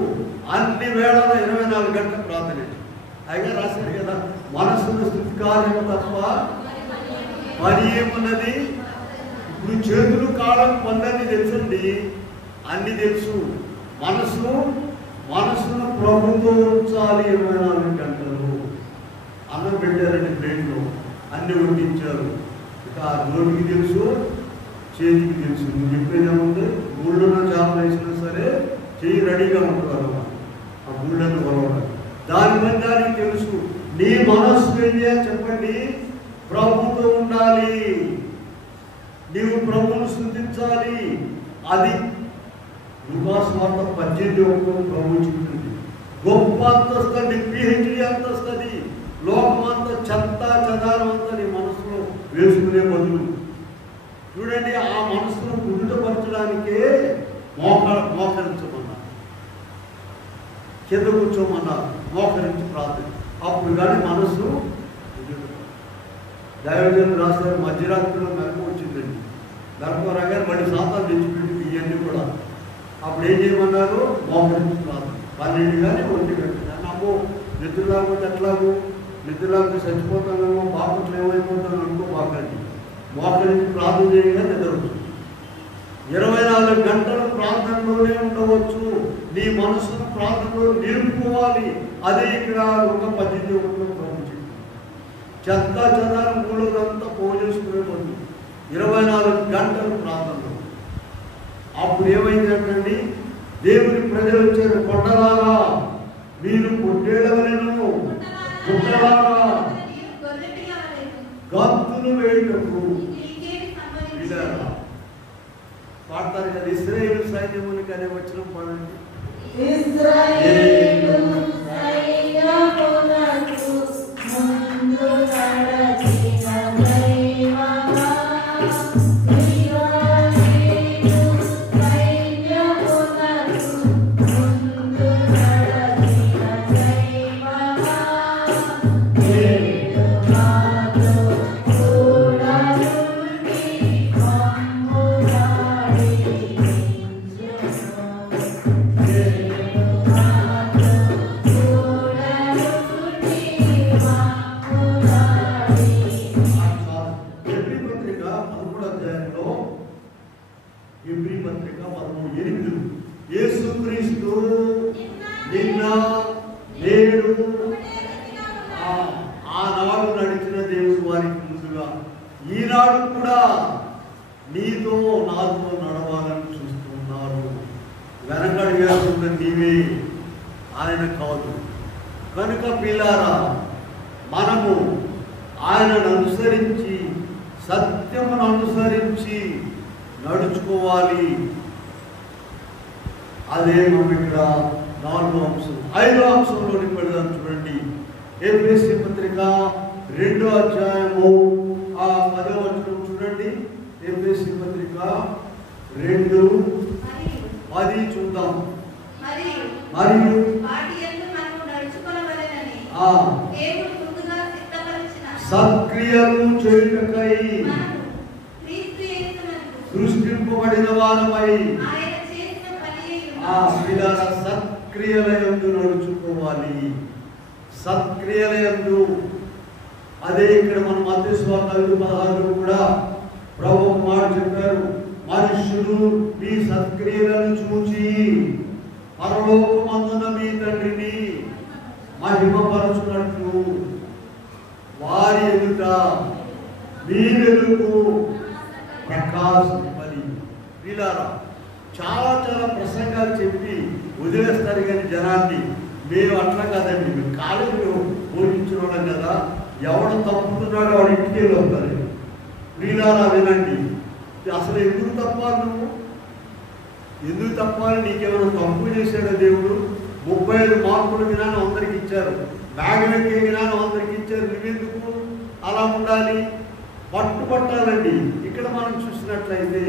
అన్ని వేళల 24 గంటల ప్రార్థన. అయినా రాశాడు కదా, మనసును స్థుతికార్యం తప్ప పని ఏమున్నది. ఇప్పుడు చేతులు కాళ్ళకు పనులన్నీ తెలుసండి, అన్ని తెలుసు. మనసును ప్రభుతో ఉంచాలి 24 గంటలు. అన్నం పెట్టారండి ప్లేట్లో, అన్ని వడ్డించారు. ఇక ఆ నోటికి తెలుసు, చేతికి తెలుసు. నువ్వు చెప్పేదేముంది? ఊళ్ళోన చేపలు వేసినా సరే చెయ్యి రెడీగా ఉంటారు ఆ ఊళ్ళను కొలవడం. దాని మీద దానికి తెలుసు. నీ మనస్సు ఏం చేయాలి చెప్పండి? ప్రభుతో ఉండాలి. నీవు ప్రభువును స్తుతించాలి. అది లూకాసు వార్త 18వ ప్రభు చెప్తుంది. గొప్ప అంతస్తది, PhD అంతస్తది. లోకమంతా చెత్త చెదారమంతా నీ మనసులో వేసుకునే బదులు చూడండి, ఆ మనసును కుదుటపరచడానికే మోకరించమన్నారు, కింద కూర్చోమన్నారు, మోకరించి ప్రార్థన. అప్పుడు కానీ మనసు దైవజనులు రాస్తారు. మధ్యరాత్రిలో మెలకు వచ్చిందండి. మెలకు రాగానే మళ్ళీ సాతాను తెచ్చిపెట్టి ఇవన్నీ కూడా. అప్పుడు ఏం చేయమన్నారు? మోకరించి ప్రార్థన. 12 కానీ 1 గంట. నమ్మో నిద్ర లేకపోతే ఎట్లాగో నిద్రలోకి చచ్చిపోతానేమో, బాపట్లు ఏమైపోతాను అనుకోబాకండి. మోకరించి ప్రార్థన చేయగా నిద్రవచ్చు. 24 గంటలు ప్రార్థనలోనే ఉండవచ్చు. నీ మనసును ప్రార్థనలో నిలుపుకోవాలి. అదే ఇక్కడ ఒక 18 ప్రవచించింది. చెత్త చెదారం మూలదంతా పోజేసుకునే పని 24 గంటలు ప్రార్థనలో. అప్పుడు ఏమైందంటండి, దేవుని ప్రజలు వచ్చారు. కొండలారా మీరు పొట్టేళ్ళవలేను, గుట్టలారా గంతులు వేయుటకు పాడతారు కదా. ఇశ్రాయేలు సైన్యమునికి అనే వచనం పాడండి. యేసుక్రీస్తు నిన్న నేడు ఆనాడు నడిచిన దేవుడు వారికి ముందుగా ఈనాడు కూడా నీతో నాతో నడవాలని చూస్తున్నారు. వెనకడు వేస్తున్న నీవే, ఆయన కాదు. కనుక పిల్లారా, మనము ఆయనను అనుసరించి సత్యమును అనుసరించి నడుచుకోవాలి. అదే మనం ఇక్కడ 4వ అంశం. 5వ అంశంలోనికి వెళదాం. చూడండి, ఎఫెసీ పత్రిక 2వ అధ్యాయము 10వ వచనం చూడండి. ఎఫెసీ పత్రిక 2:10 చూద్దాం. మరియు సత్క్రియలు చేయుటకై సృష్టింపబడిన వారమై సత్క్రియలయందు నడుచుకోవాలి. సత్క్రియలయందు అదే ఇక్కడ మనం మత్తయి సువార్త 5:16 కూడా ప్రభు మాట చెప్పారు. మనుషులు మీ సత్క్రియలను చూచి పరలోకమందున మీ తండ్రిని మహిమపరచునట్లు వారి ఎదుట మీ వెలుగు ప్రకాశింపని. వీళ్ళారా, చాలా చాలా ప్రసంగాలు చెప్పి వదిలేస్తారు కానీ జనాన్ని. మేము అట్లా కాదండి, మేము కాలేజీలో బోధించిన వాళ్ళం కదా. ఎవడు తప్పుతున్నాడో వాడు ఇంటికి వస్తారు. వీళ్ళారా వినండి, అసలు ఎందుకు తప్పాలి? నువ్వు ఎందుకు తప్పాలి? నీకేమైనా తప్పు చేశాడు దేవుడు? 35 మార్కుల జ్ఞానం అందరికి ఇచ్చారు, బ్యాగులకే జ్ఞానం అందరికి ఇచ్చారు. నువ్వెందుకు అలా ఉండాలి? పట్టుబట్టాలండి. ఇక్కడ మనం చూసినట్లయితే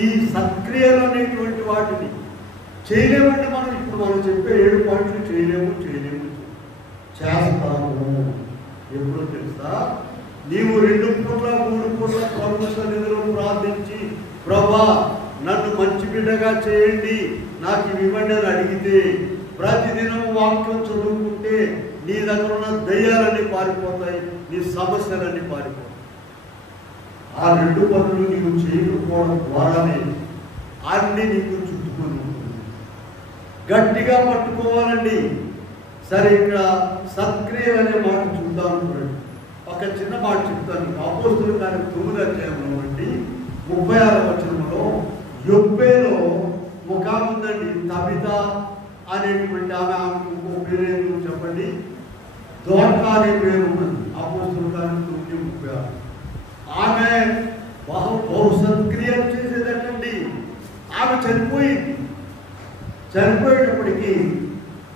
ఈ సత్క్రియలు అనేటువంటి వాటిని చేయలేమండి. మనం ఇప్పుడు మనం చెప్పే 7 పాయింట్లు చేయలేము చేస్తాము. ఎప్పుడో తెలుసా? నీవు 2 పూట్ల 3 పూట్ల ప్రభు సన్నిధిలో ప్రార్థించి, ప్రభా నన్ను మంచి బిడ్డగా చేయండి, నాకు ఇవి ఇవ్వండి అని అడిగితే, ప్రతిదినం వాక్యం చదువుకుంటే నీ దగ్గర ఉన్న దయ్యాలన్నీ పారిపోతాయి, నీ సమస్యలన్నీ పారిపోతాయి. ఆ 2 పనులు నీవు చేయకపోవడం ద్వారానే అన్ని నీకు చుట్టుకొని ఉంటుంది. గట్టిగా పట్టుకోవాలండి. సరే, ఇక్కడ సత్క్రియలు అనే మాట చూద్దాం. చూడండి, ఒక చిన్న మాట చెప్తాను. అపోస్తలుల కార్యం 9వ అధ్యాయంలో 36వ వచనంలో యొప్పేలో ఒక ఆమె ఉందండి, తబిత అనేటువంటి ఆమె. ఇంకో పేరు చెప్పండి. దోర్కా అనే పేరు ఉన్నది. అపోస్తలుల కార్యం 9:36. ఆమె బహు సత్క్రియలు చేసేదటండి. ఆమె చనిపోయేటప్పటికీ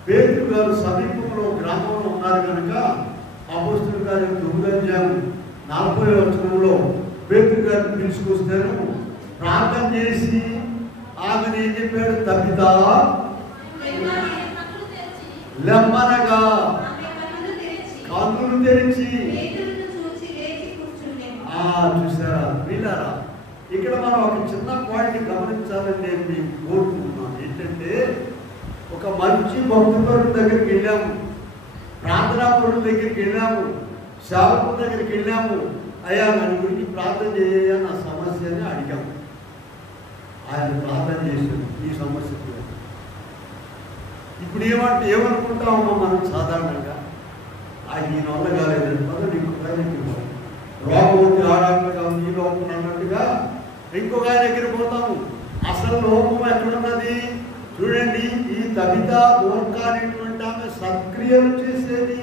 పేతురు గారు సమీపంలో గ్రామంలో ఉన్నారు కనుక అపోస్తలుల కార్యం 9వ అధ్యాయం 40వ వచనంలో పేతురు గారిని పిలుచుకొస్తాను. ప్రార్థన చేసి ఆమెను ఏం చెప్పాడు? తబిత లెమ్మనగా కన్నులు తెరిచి. చూసారా వీళ్ళారా, ఇక్కడ మనం ఒక చిన్న పాయింట్ గమనించాలని నేను మీకు కోరుకుంటున్నాను. ఏంటంటే, ఒక మంచి భక్తుల దగ్గరికి వెళ్ళాము, ప్రార్థనా పరుల దగ్గరికి వెళ్ళాము, సేవకుల దగ్గరికి వెళ్ళాము, అయ్యా నన్ను గురించి ప్రార్థన చేయ నా సమస్యని అడిగాము. ఆయన ప్రార్థన చేశాడు ఈ సమస్య. ఇప్పుడు ఏమనుకుంటామో మనం సాధారణంగా ఆయన ఈయన వల్ల కాలేదండి పదవి ఇంకొక ఆయన రోగం ఉంది, ఆడాత్మగా ఉంది, ఈ లోపం అన్నట్టుగా ఇంకొక ఆయన దగ్గరికి పోతాము. అసలు లోపం ఎక్కడున్నది చూడండి. ఈ తబిత దోర్కా అనేటువంటి ఆమె సత్క్రియలు చేసేది.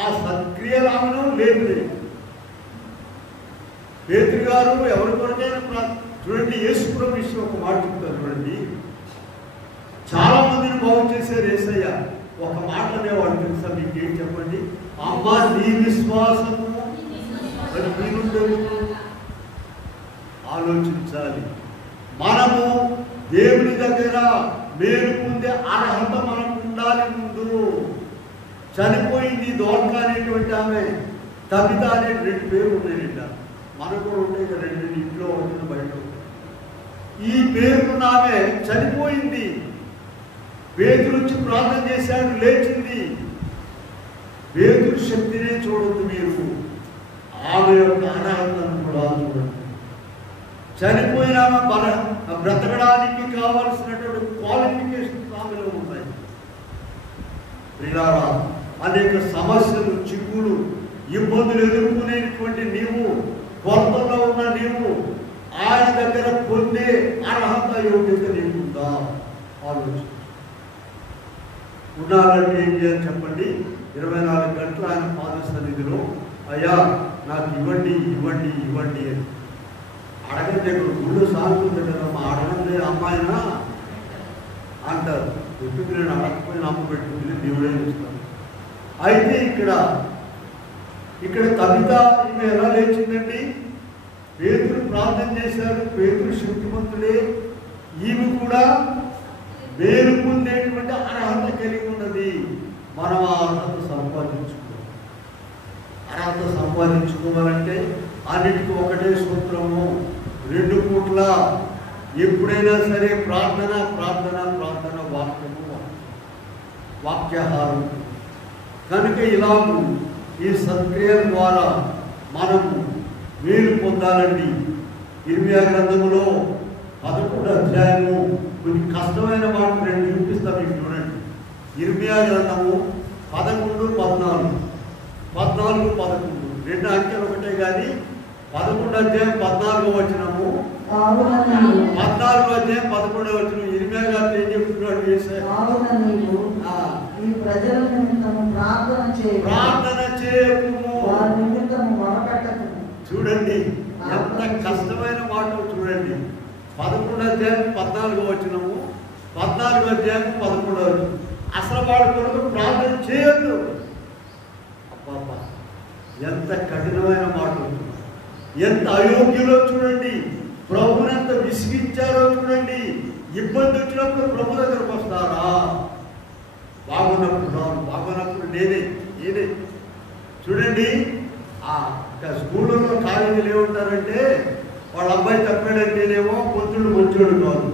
ఆ సత్క్రియలు ఆమెను లేదు. పేతురు గారు ఎవరి కొరకైనా చూడండి, యేసుప్రభు విషయం ఒక మాట చెప్తారు చూడండి. చాలా మందిని బాగు చేశారు యేసయ్య. ఒక మాట అనేవాడు తెలుసా మీకు ఏం చెప్పండి? అమ్మా నీ విశ్వాసము ఆలోచించాలి. మనము దేవుని దగ్గర మేలు పొందే అర్హత మనకు ఉండాలి. ముందు చనిపోయింది దోర్కా అనేటువంటి ఆమె, తబిత అనే 2 పేర్లు ఉన్నాయంట. మనకు కూడా ఉంటాయి కదా, 2 ఇంట్లో ఉంటుంది, బయట ఉంటుంది. ఈ పేరున్న ఆమె చనిపోయింది. పేతురు వచ్చి ప్రార్థన చేశాడు, లేచింది. పేతురు శక్తినే చూడొద్దు మీరు, ఆమె యొక్క అర్హతను కూడా చూడండి. చనిపోయిన బ్రతకడానికి కావలసినటువంటి క్వాలిఫికేషన్స్ ఆమెలో ఉన్నాయి. ప్రియులారా, అనేక సమస్యలు, చిక్కులు, ఇబ్బందులు ఎదుర్కొనేటువంటి నీవు, కొరతలో ఉన్న నీవు ఆయన దగ్గర పొందే అర్హత యోగ్యత నీకుందా? ఆలోచన ఉండాలంటే ఏం చేయాలి చెప్పండి? 24 గంటలు ఆయన పాద సన్నిధిలో అయ్యా నాకు ఇవ్వండి ఇవ్వండి ఇవ్వండి అని అడగండి. గుళ్ళు సాగుతుంది కదా, మా అడగండి అమ్మాయినా అంటారు. ఎందుకు నేను అడగకపోయినా అమ్మ పెట్టుకుంది, దేవుడే చూస్తాను. అయితే ఇక్కడ తబిత ఈమె ఎలా లేచిందండి? పేతురు ప్రార్థన చేశాడు, పేతురు శక్తిమంతుడే. ఈమె కూడా మేలు పొందేటువంటి అర్హత కలిగి ఉన్నది. మనం ఆ అర్హత సంపాదించుకోవాలంటే అన్నిటికీ ఒకటే సూత్రము, 2 పూట్ల ఎప్పుడైనా సరే ప్రార్థన ప్రార్థన ప్రార్థన, వాక్యము వాక్యాహారం. కనుక ఇలాగూ ఈ సత్క్రియల ద్వారా మనము మేలు పొందాలండి. ఇర్మియా గ్రంథములో 11వ అధ్యాయము కొన్ని కష్టమైన మాటలు 2 చూపిస్తాం మీకు చూడండి. ఇర్మియా గ్రంథము 11, 14, 14, 11 2 అంకెలు ఒకటే కానీ 11వ అధ్యాయం 14వ వచనము, 14వ అధ్యాయం 11వ వచనం. ఇర్మియా గారు ఏం చెప్తున్నాడు? ప్రార్థన చేయకుము. చూడండి ఎంత కష్టమైన మాట చూడండి. 11వ అధ్యాయం 14వ వచనము, 14వ అధ్యాయం 11వ వచనం. అసలు వాడి కొరకు ప్రార్థన చేయొద్దు. అబ్బా, ఎంత కఠినమైన మాట, ఎంత అయోగ్యులో చూడండి. ప్రభునంత విసిగించారో చూడండి. ఇబ్బంది వచ్చినప్పుడు ప్రభు దగ్గరకు వస్తారా? బాగున్నప్పుడు రాను, బాగున్నప్పుడు నేనే చూడండి. స్కూళ్ళలో కాలేజీలు ఏమంటారంటే, వాళ్ళ అబ్బాయి తప్పాడంటేనేమో పొద్దుడు మంచోడు కాదు,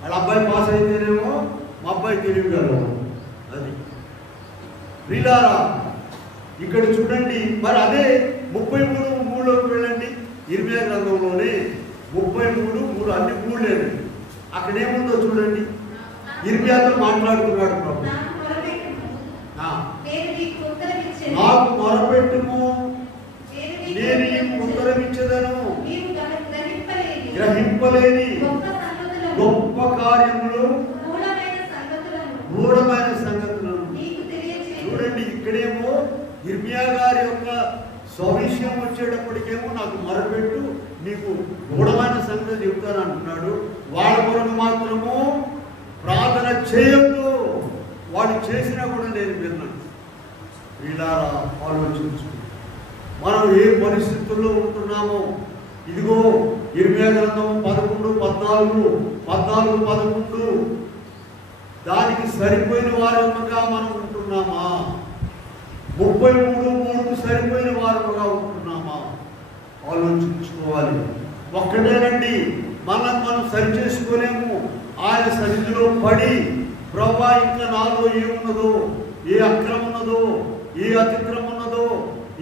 వాళ్ళ అబ్బాయి పాస్ అయితేనేమో మా అబ్బాయి తెలియగలరు. అది వీళ్ళారా ఇక్కడ చూడండి. మరి అదే 33:3లోకి వెళ్ళండి. ఇర్మియా గ్రంథంలోనే 33:3 అన్ని 3 లేదండి. అక్కడేముందో చూడండి. ఇర్మియాతో మాట్లాడుతున్నాడు ప్రభు. నాకు మొరపెట్టుము, నేను నీకు ఉత్తరమిచ్చదను. గ్రహింపలేని గొప్ప కార్యములు, గూఢమైన సంగతులను చూడండి. ఇక్కడేమో ఇర్మియా గారి యొక్క స్వవిషయం వచ్చేటప్పటికేమో నాకు మొరపెట్టు, నీకు గూఢమైన సంగతి చెప్తాను అంటున్నాడు. వాళ్ళ కొరకు మాత్రము ప్రార్థన చేయొద్దు. వాడు చేసినా కూడా నేను విన్నాను. ఇలా ఆలోచించు, మనం ఏ పరిస్థితుల్లో ఉంటున్నామో. ఇదిగో ఇర్మియా గ్రంథం 11, 14, 11 దానికి సరిపోయిన వారముగా మనం ఉంటున్నామా? 33:3 సరిపోయిన వారముగా ఉంటున్నామా? ఆలోచించుకోవాలి. ఒక్కటేనండి, మనం సరి చేసుకోలేము. ఆయన సన్నిధిలో పడి, ప్రభా ఇంకా నాలో ఏమున్నదో, ఏ అక్రమం ఉన్నదో, ఏ అతిక్రమం ఉన్నదో,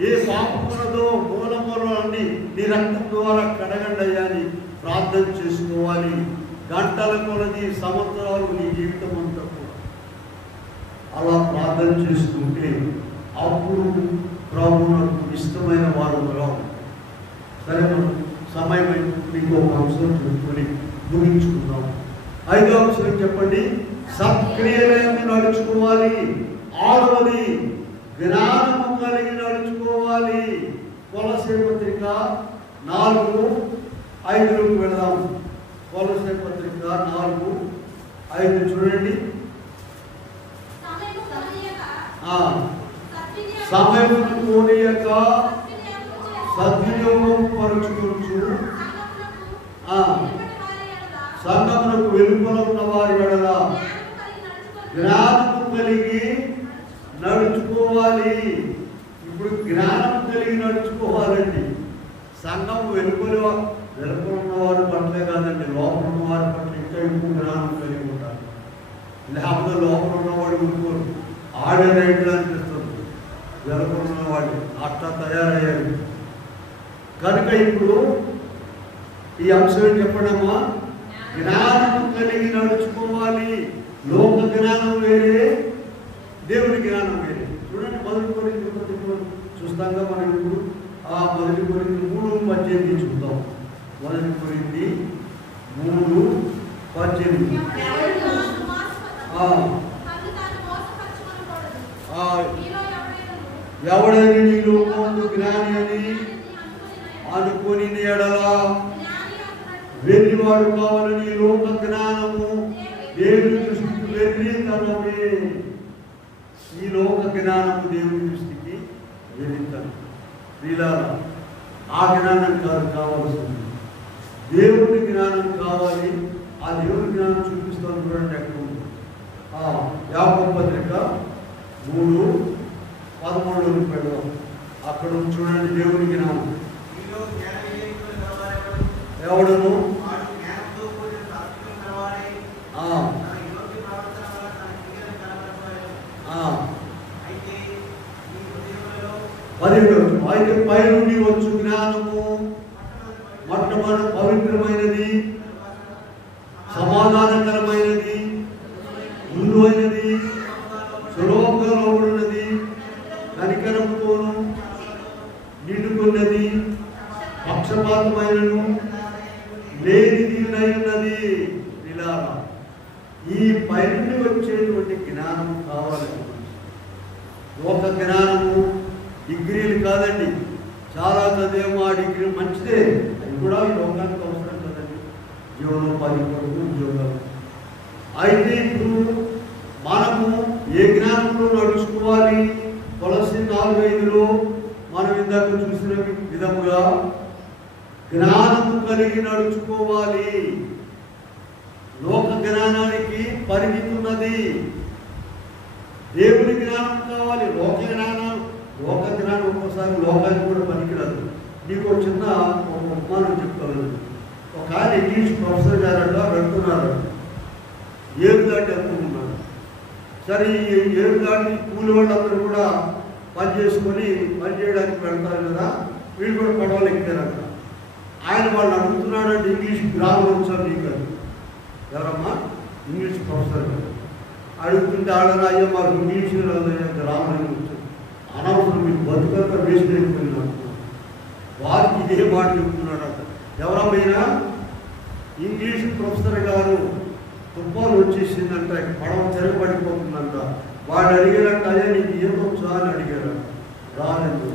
ఏ పాపం ఉన్నదో మూలమూలన్నీ నీ రక్తం ద్వారా కడగండి అయ్యా అని ప్రార్థన చేసుకోవాలి. గంటల కొలది, సంవత్సరాలు నీ జీవితం అంతా కూడా అలా ప్రార్థన చేసుకుంటే అప్పుడు ప్రభువునకు ఇష్టమైన వారు రావు. సరే, మనం సమయం మీకు ఒక అంశం చెప్పుకొని ముగించుకుందాం. 5వ అంశం చెప్పండి. సత్క్రియలను నడుచుకోవాలి. 6వది జ్ఞానము కలిగి నడుచుకోవాలి. కొలస్సే పత్రిక 4:5 వెళదాం. కొలస్సే పత్రిక 4:5 చూడండి. సమయము కోనియక సద్వినియోగం పరుచుకొనుచు సంఘమునకు వెలుపల ఉన్న వారి ఎడల జ్ఞానము కలిగి నడుచుకోవాలి. ఇప్పుడు జ్ఞానం కలిగి నడుచుకోవాలండి. సంఘం వెలుపల ఉన్న వారి పట్లే కాదండి, లోపల ఉన్న వారి పట్ల ఇంకా ఎక్కువ జ్ఞానం కలిగి ఉండాలి. లేకపోతే లోపల ఉన్నవాడు వెలుపలు ఆడేట్లు అనిపిస్తుంది, వెలుపల ఉన్నవాడు అట్లా తయారయ్యాడు. కనుక ఇప్పుడు ఈ అంశం చెప్పడమ్మా, జ్ఞానం కలిగి నడుచుకోవాలి. లోక జ్ఞానం వేరే, దేవుని జ్ఞానం వేరే. చూడండి, 1 కొరింథీ చూస్తాంగా మనం ఇప్పుడు. 1 కొరింథీ 3:18 చూద్దాం. 1 కొరింథీ 3:18. ఎవడని నీ లోకమందు జ్ఞాని అని అనుకుని ఎడల వెర్రివాడు కావాలని లోక జ్ఞానము దేవుని దృష్టికి వెర్రితనమే. ఈ లోక జ్ఞానము దేవుని దృష్టికి వెర్రితనం. ప్రియులారా, ఆ జ్ఞానం కావాల్సింది, దేవుని జ్ఞానం కావాలి. ఆ దేవుని జ్ఞానం చూపిస్తాను చూడండి. ఎక్కడ ఉంది? యాకోబు పత్రిక 3:13 పెడదాం. అక్కడ చూడండి దేవుని జ్ఞానం. ఎవడను అయితే పై నుండి వచ్చు జ్ఞానము మొట్టమొదటి పవిత్రమైనది, సమాధానకరమైనది, ముందుమైనది, సులోకంగా ఉన్నది, కనికరంతోనూ నిండుకున్నది, పక్షపాతమైనను లేనిది ఉన్నది. ఇలా ఈ పై నుండి వచ్చేటువంటి జ్ఞానం కావాలి. లోక జ్ఞానము డిగ్రీలు కాదండి. చాలా చదివేమో ఆ డిగ్రీ మంచిదే, అది కూడా ఈ లోకానికి అవసరం కదండి, జీవనోపాధి కొరకు ఉద్యోగాలు. అయితే ఇప్పుడు మనము ఏ జ్ఞానంలో నడుచుకోవాలి? కొలస్సీ 4:5 మనం ఇందాక చూసిన విధముగా జ్ఞానము కలిగి నడుచుకోవాలి. లోక జ్ఞానానికి పరిమితి ఉన్నది, దేవుని జ్ఞానం కావాలి. లోక జ్ఞానం ఒక్కోసారి లోకానికి కూడా పనికిరాదు. మీకు చిన్న ఒక ఉపమానం చెప్తాను. ఒక ఆయన ఇంగ్లీష్ ప్రొఫెసర్ గారంట వెళ్తున్నారు, ఏరు దాటి వెళ్తున్నాడు. సరే, ఈ ఏరు దాటి కూలి వాళ్ళందరూ కూడా పని చేయడానికి వెళ్తారు కదా, వీళ్ళు కూడా పడవలు ఎక్కారంట. ఆయన వాళ్ళు అడుగుతున్నాడంటే ఇంగ్లీష్ గ్రామర్ వచ్చారు నీకు అని. ఎవరమ్మా? ఇంగ్లీష్ ప్రొఫెసర్ గారు అడుగుతుంటే ఆడరా, అయ్యా మాకు ఇంగ్లీష్ గ్రామర్ అని వచ్చారు, అనవసరం మీకు బతుకంతా వేస్ట్ అయిపోయింది అంటున్నారు. వారికి ఇదే మాట చెప్తున్నాడట. ఎవరమైనా ఇంగ్లీష్ ప్రొఫెసర్ గారు తుఫాను వచ్చేసిందంట, పడవ తిరగబడిపోతుందంట. వాడు అడిగారంట, అయ్యా నీకు ఈతొచ్చా అని అడిగారంట. రాలేదు.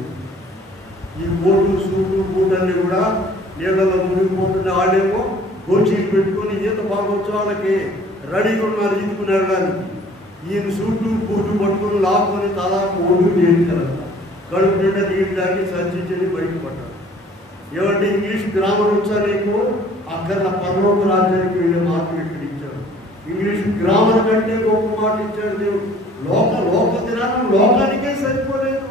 ఈ బూట్ అన్నీ కూడా నీళ్ళలో మునిగిపోతుంటే వాళ్ళేమో కోచీలు పెట్టుకొని ఈత బాగొచ్చు వాళ్ళకి రెడీగా ఉన్నారు ఈదుకుని వెళ్ళడానికి. ఈయన బూటు పట్టుకొని లాక్కొని దాదాపు 3 చేయించారంట. కడుపు నిండా నీళ్ళు తాగి సంచించి బయటకు పడ్డారు. ఏమంటే ఇంగ్లీష్ గ్రామర్ వచ్చా నీకు? అక్కడ పరలోక రాజ్యానికి వెళ్ళే మార్గం ఇక్కడ ఇచ్చాడు. ఇంగ్లీష్ గ్రామర్ కంటే గొప్ప మాట ఇచ్చాడు దేవుడు. లోక దినాన్ని లోకానికే సరిపోలేదు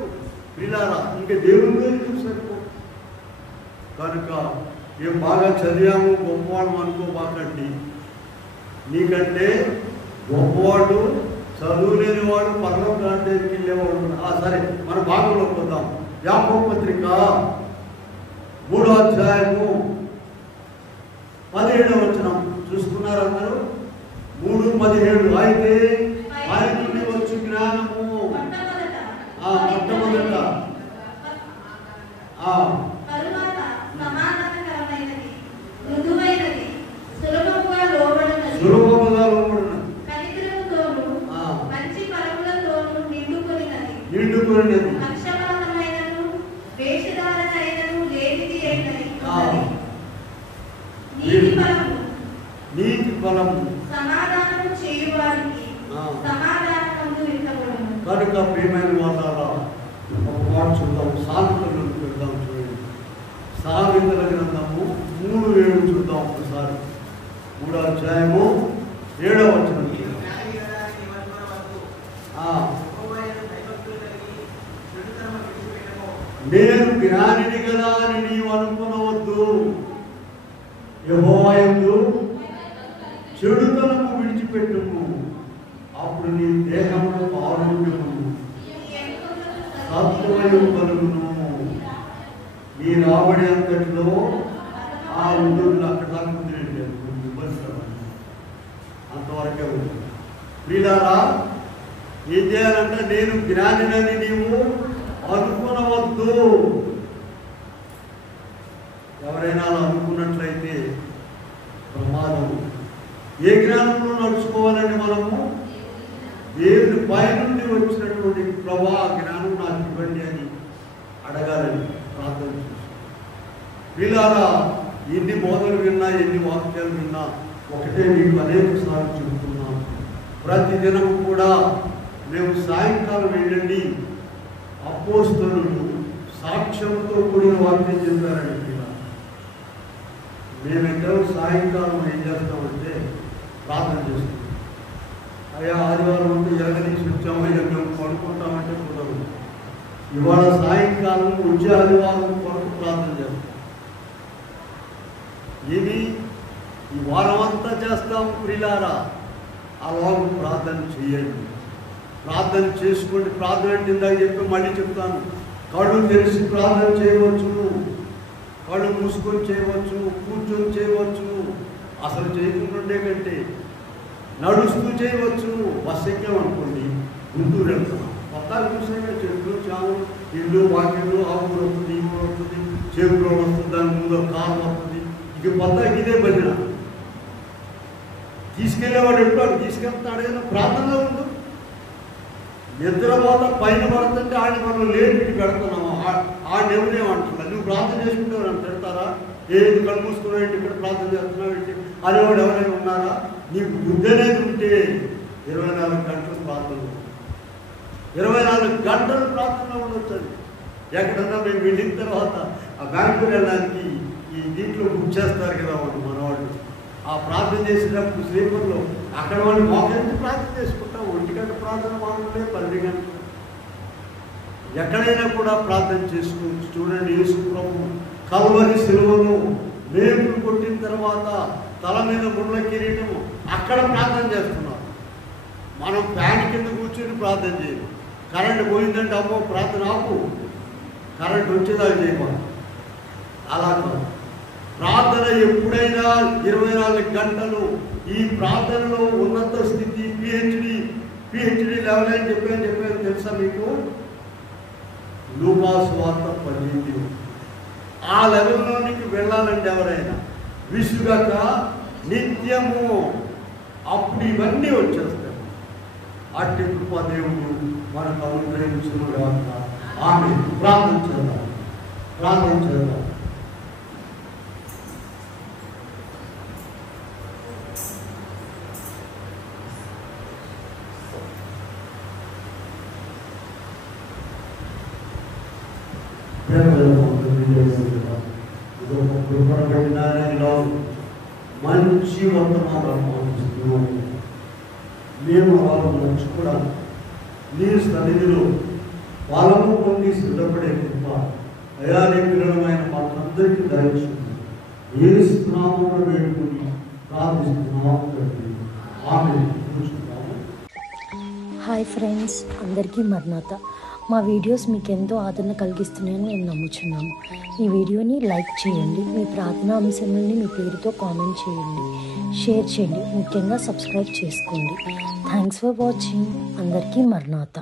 పిల్లారా, ఇంకా దేవుడితో ఎందుకు సరిపో. కనుక ఏం బాగా చదివాము గొప్పవాడు అనుకోబాకండి. నీకంటే గొప్పవాడు చదువు లేని వాడు పర్లోక దగ్గరికి వెళ్ళేవాడు. సరే, మన భాగంలోకి వద్దాం. యాకోబు పత్రిక 3వ అధ్యాయము 17వ వచనం చూసుకున్నారు అందరూ? 3:17. అయితే ఆయన నుండి వచ్చి జ్ఞానము మొట్టమొదట సులభముగా లోబడినది, నిండుకొనినది, నీతి ఫలము సమాధానము చేయువారికి సమాధానము ఇవ్వబడును. కనుక ప్రియమైన వాళ్ళారా, ఒక మాట చూద్దాం. సామెతలకు వెళ్దాం. చూడండి, సామెతల గ్రంథము 3:7 చూద్దాం ఒకసారి. 3వ అధ్యాయము 7వ వచనం. నేను జ్ఞానిని కదా అని నీవు అనుకునవద్దు. యెహోవా యందు చెడుతనము విడిచిపెట్టుము, అప్పుడు నీ దేహమును ఆరోగ్యము సత్వము కలుగును. నీ రాబడి అంతటిలో ఆ ఉండులు అక్కడ దాకా కుదిరేది అంతవరకే ఉంది. ప్రియులారా, ఏం చేయాలంటే నేను జ్ఞానినని నీవు అనుకునవద్దు. ఎవరైనా అలా అనుకున్నట్లయితే ప్రమాదం. ఏ జ్ఞానంలో నడుచుకోవాలని మనము దేవుని పైనుండి వచ్చినటువంటి ప్రభా జ్ఞానం నాకు ఇవ్వండి అని అడగాలని ప్రార్థన చేస్తాం. వీళ్ళారా, ఎన్ని బోధలు విన్నా, ఎన్ని వాక్యాలు విన్నా ఒకటే మీకు అనేక సార్లు చెబుతున్నాను. ప్రతి దినము కూడా మేము సాయంకాలం వెళ్ళండి, అపోస్తలులు సాక్ష్యంతో కూడిన వాక్యం చెప్పారండి. మేమిద్దరం సాయంకాలం ఏం చేస్తామంటే ప్రార్థన చేస్తాం. అయ్యా, ఆదివారం ఉంటే ఎరగనీసి వచ్చాము, మేము పడుకుంటామంటే కుదరదు. ఇవాళ సాయంకాలం వచ్చే ఆదివారం కొరకు ప్రార్థన చేస్తాం. ఇది ఈ వారం అంతా చేస్తాము. ప్రియులారా, అలా ప్రార్థన చేయండి, ప్రార్థన చేసుకోండి. ప్రార్థన అంటే ఇందాక చెప్పి మళ్ళీ చెప్తాను. కళ్ళు తెరిచి ప్రార్థన చేయవచ్చు, కళ్ళు మూసుకొని చేయవచ్చు, కూర్చొని చేయవచ్చు, అసలు చేయకుండా కంటే నడుస్తూ చేయవచ్చు. బస్సు ఎక్కామనుకోండి, గుంటూరు వెళ్తున్నాం, మొత్తాలు చూసాక చెట్లు, చావు, ఇల్లు, వాకిళ్ళు, ఆకులు వస్తుంది, ఇల్లు వస్తుంది, చేతులు వస్తుంది, దాని ముందు కారు వస్తుంది. ఇక మొత్తానికి ఇదే భజన. తీసుకెళ్ళేవాడు ఎప్పుడు అక్కడ తీసుకెళ్తాడు కదా. ప్రార్థనలో ఉండు. నిద్రపోత పైన పడుతుంటే ఆయన మనం లేని పెడుతున్నాము. ఆయన ఎవరేమంటున్నారు? నువ్వు ప్రార్థన చేసుకుంటావు అని పెడతారా? ఏది కళ్ళు మూసుకున్నావు ఏంటి, ఇక్కడ ప్రార్థన చేస్తున్నావు ఏంటి అనేవాడు ఎవరైనా ఉన్నారా? నీకు బుద్ధి అనేది ఉంటే 24 గంటలు ప్రార్థన, 24 గంటలు ప్రార్థన ఉండొచ్చు. ఎక్కడన్నా మేము వెళ్ళిన తర్వాత ఆ బ్యాంకు వెళ్ళడానికి ఈ దీంట్లో బుక్ చేస్తారు కదా మనవాళ్ళు. ఆ ప్రార్థన చేసేటప్పుడు స్లీపర్లో అక్కడ వాళ్ళు మోకరించి ప్రార్థన చేసుకుంటాం. 1 గంట ప్రార్థన మామూలే, 12 గంటలు. ఎక్కడైనా కూడా ప్రార్థన చేసుకోవచ్చు. చూడండి, యేసు ప్రభు కల్వరి శిలువలో మేకులు కొట్టిన తర్వాత తల మీద ముళ్ళ కిరీటము, అక్కడ ప్రార్థన చేస్తున్నారు. మనం ఫ్యాన్ కింద కూర్చొని ప్రార్థన చేయాలి. కరెంట్ పోయిందంటే అమ్మో ప్రార్థన ఆపు, కరెంట్ వచ్చేదాకా చేయమని. అలా కాదు. ప్రార్థన ఎప్పుడైనా 24 గంటలు. ఈ ప్రార్థనలో ఉన్నత స్థితి పిహెచ్డి లెవెల్ అని చెప్పాను తెలుసా మీకు? లూకా సువార్త 18. ఆ లెవెల్లోనికి వెళ్ళాలంటే ఎవరైనా విసుగక నిత్యము, అప్పుడు ఇవన్నీ వచ్చేస్తాయి. అట్టి కృప దేవుడు మనకు అనుగ్రహించుగాక. ఆమె ప్రార్థన చేద్దాం. మంచి వర్తమానం మేము వాళ్ళ మంచి కూడా నీ సన్నిధిలో వాళ్ళము పొంది సిద్ధపడే కృప అయా నీ పిల్లలమైన మాకందరికీ దయచేయండి. ఏ స్నామంలో వేడుకొని ప్రార్థిస్తున్నాము. ఆమె కూర్చున్నాము. ఫ్రెండ్స్, అందరికీ మరణాత. మా వీడియోస్ మీకు ఎంతో ఆదరణ కలిగిస్తున్నాయని మేము నమ్ముచున్నాము. ఈ వీడియోని లైక్ చేయండి, మీ ప్రార్థనా అంశాలని మీ పేరుతో కామెంట్ చేయండి, షేర్ చేయండి, ముఖ్యంగా సబ్స్క్రైబ్ చేసుకోండి. Thanks for watching. అందరికీ మరణాత.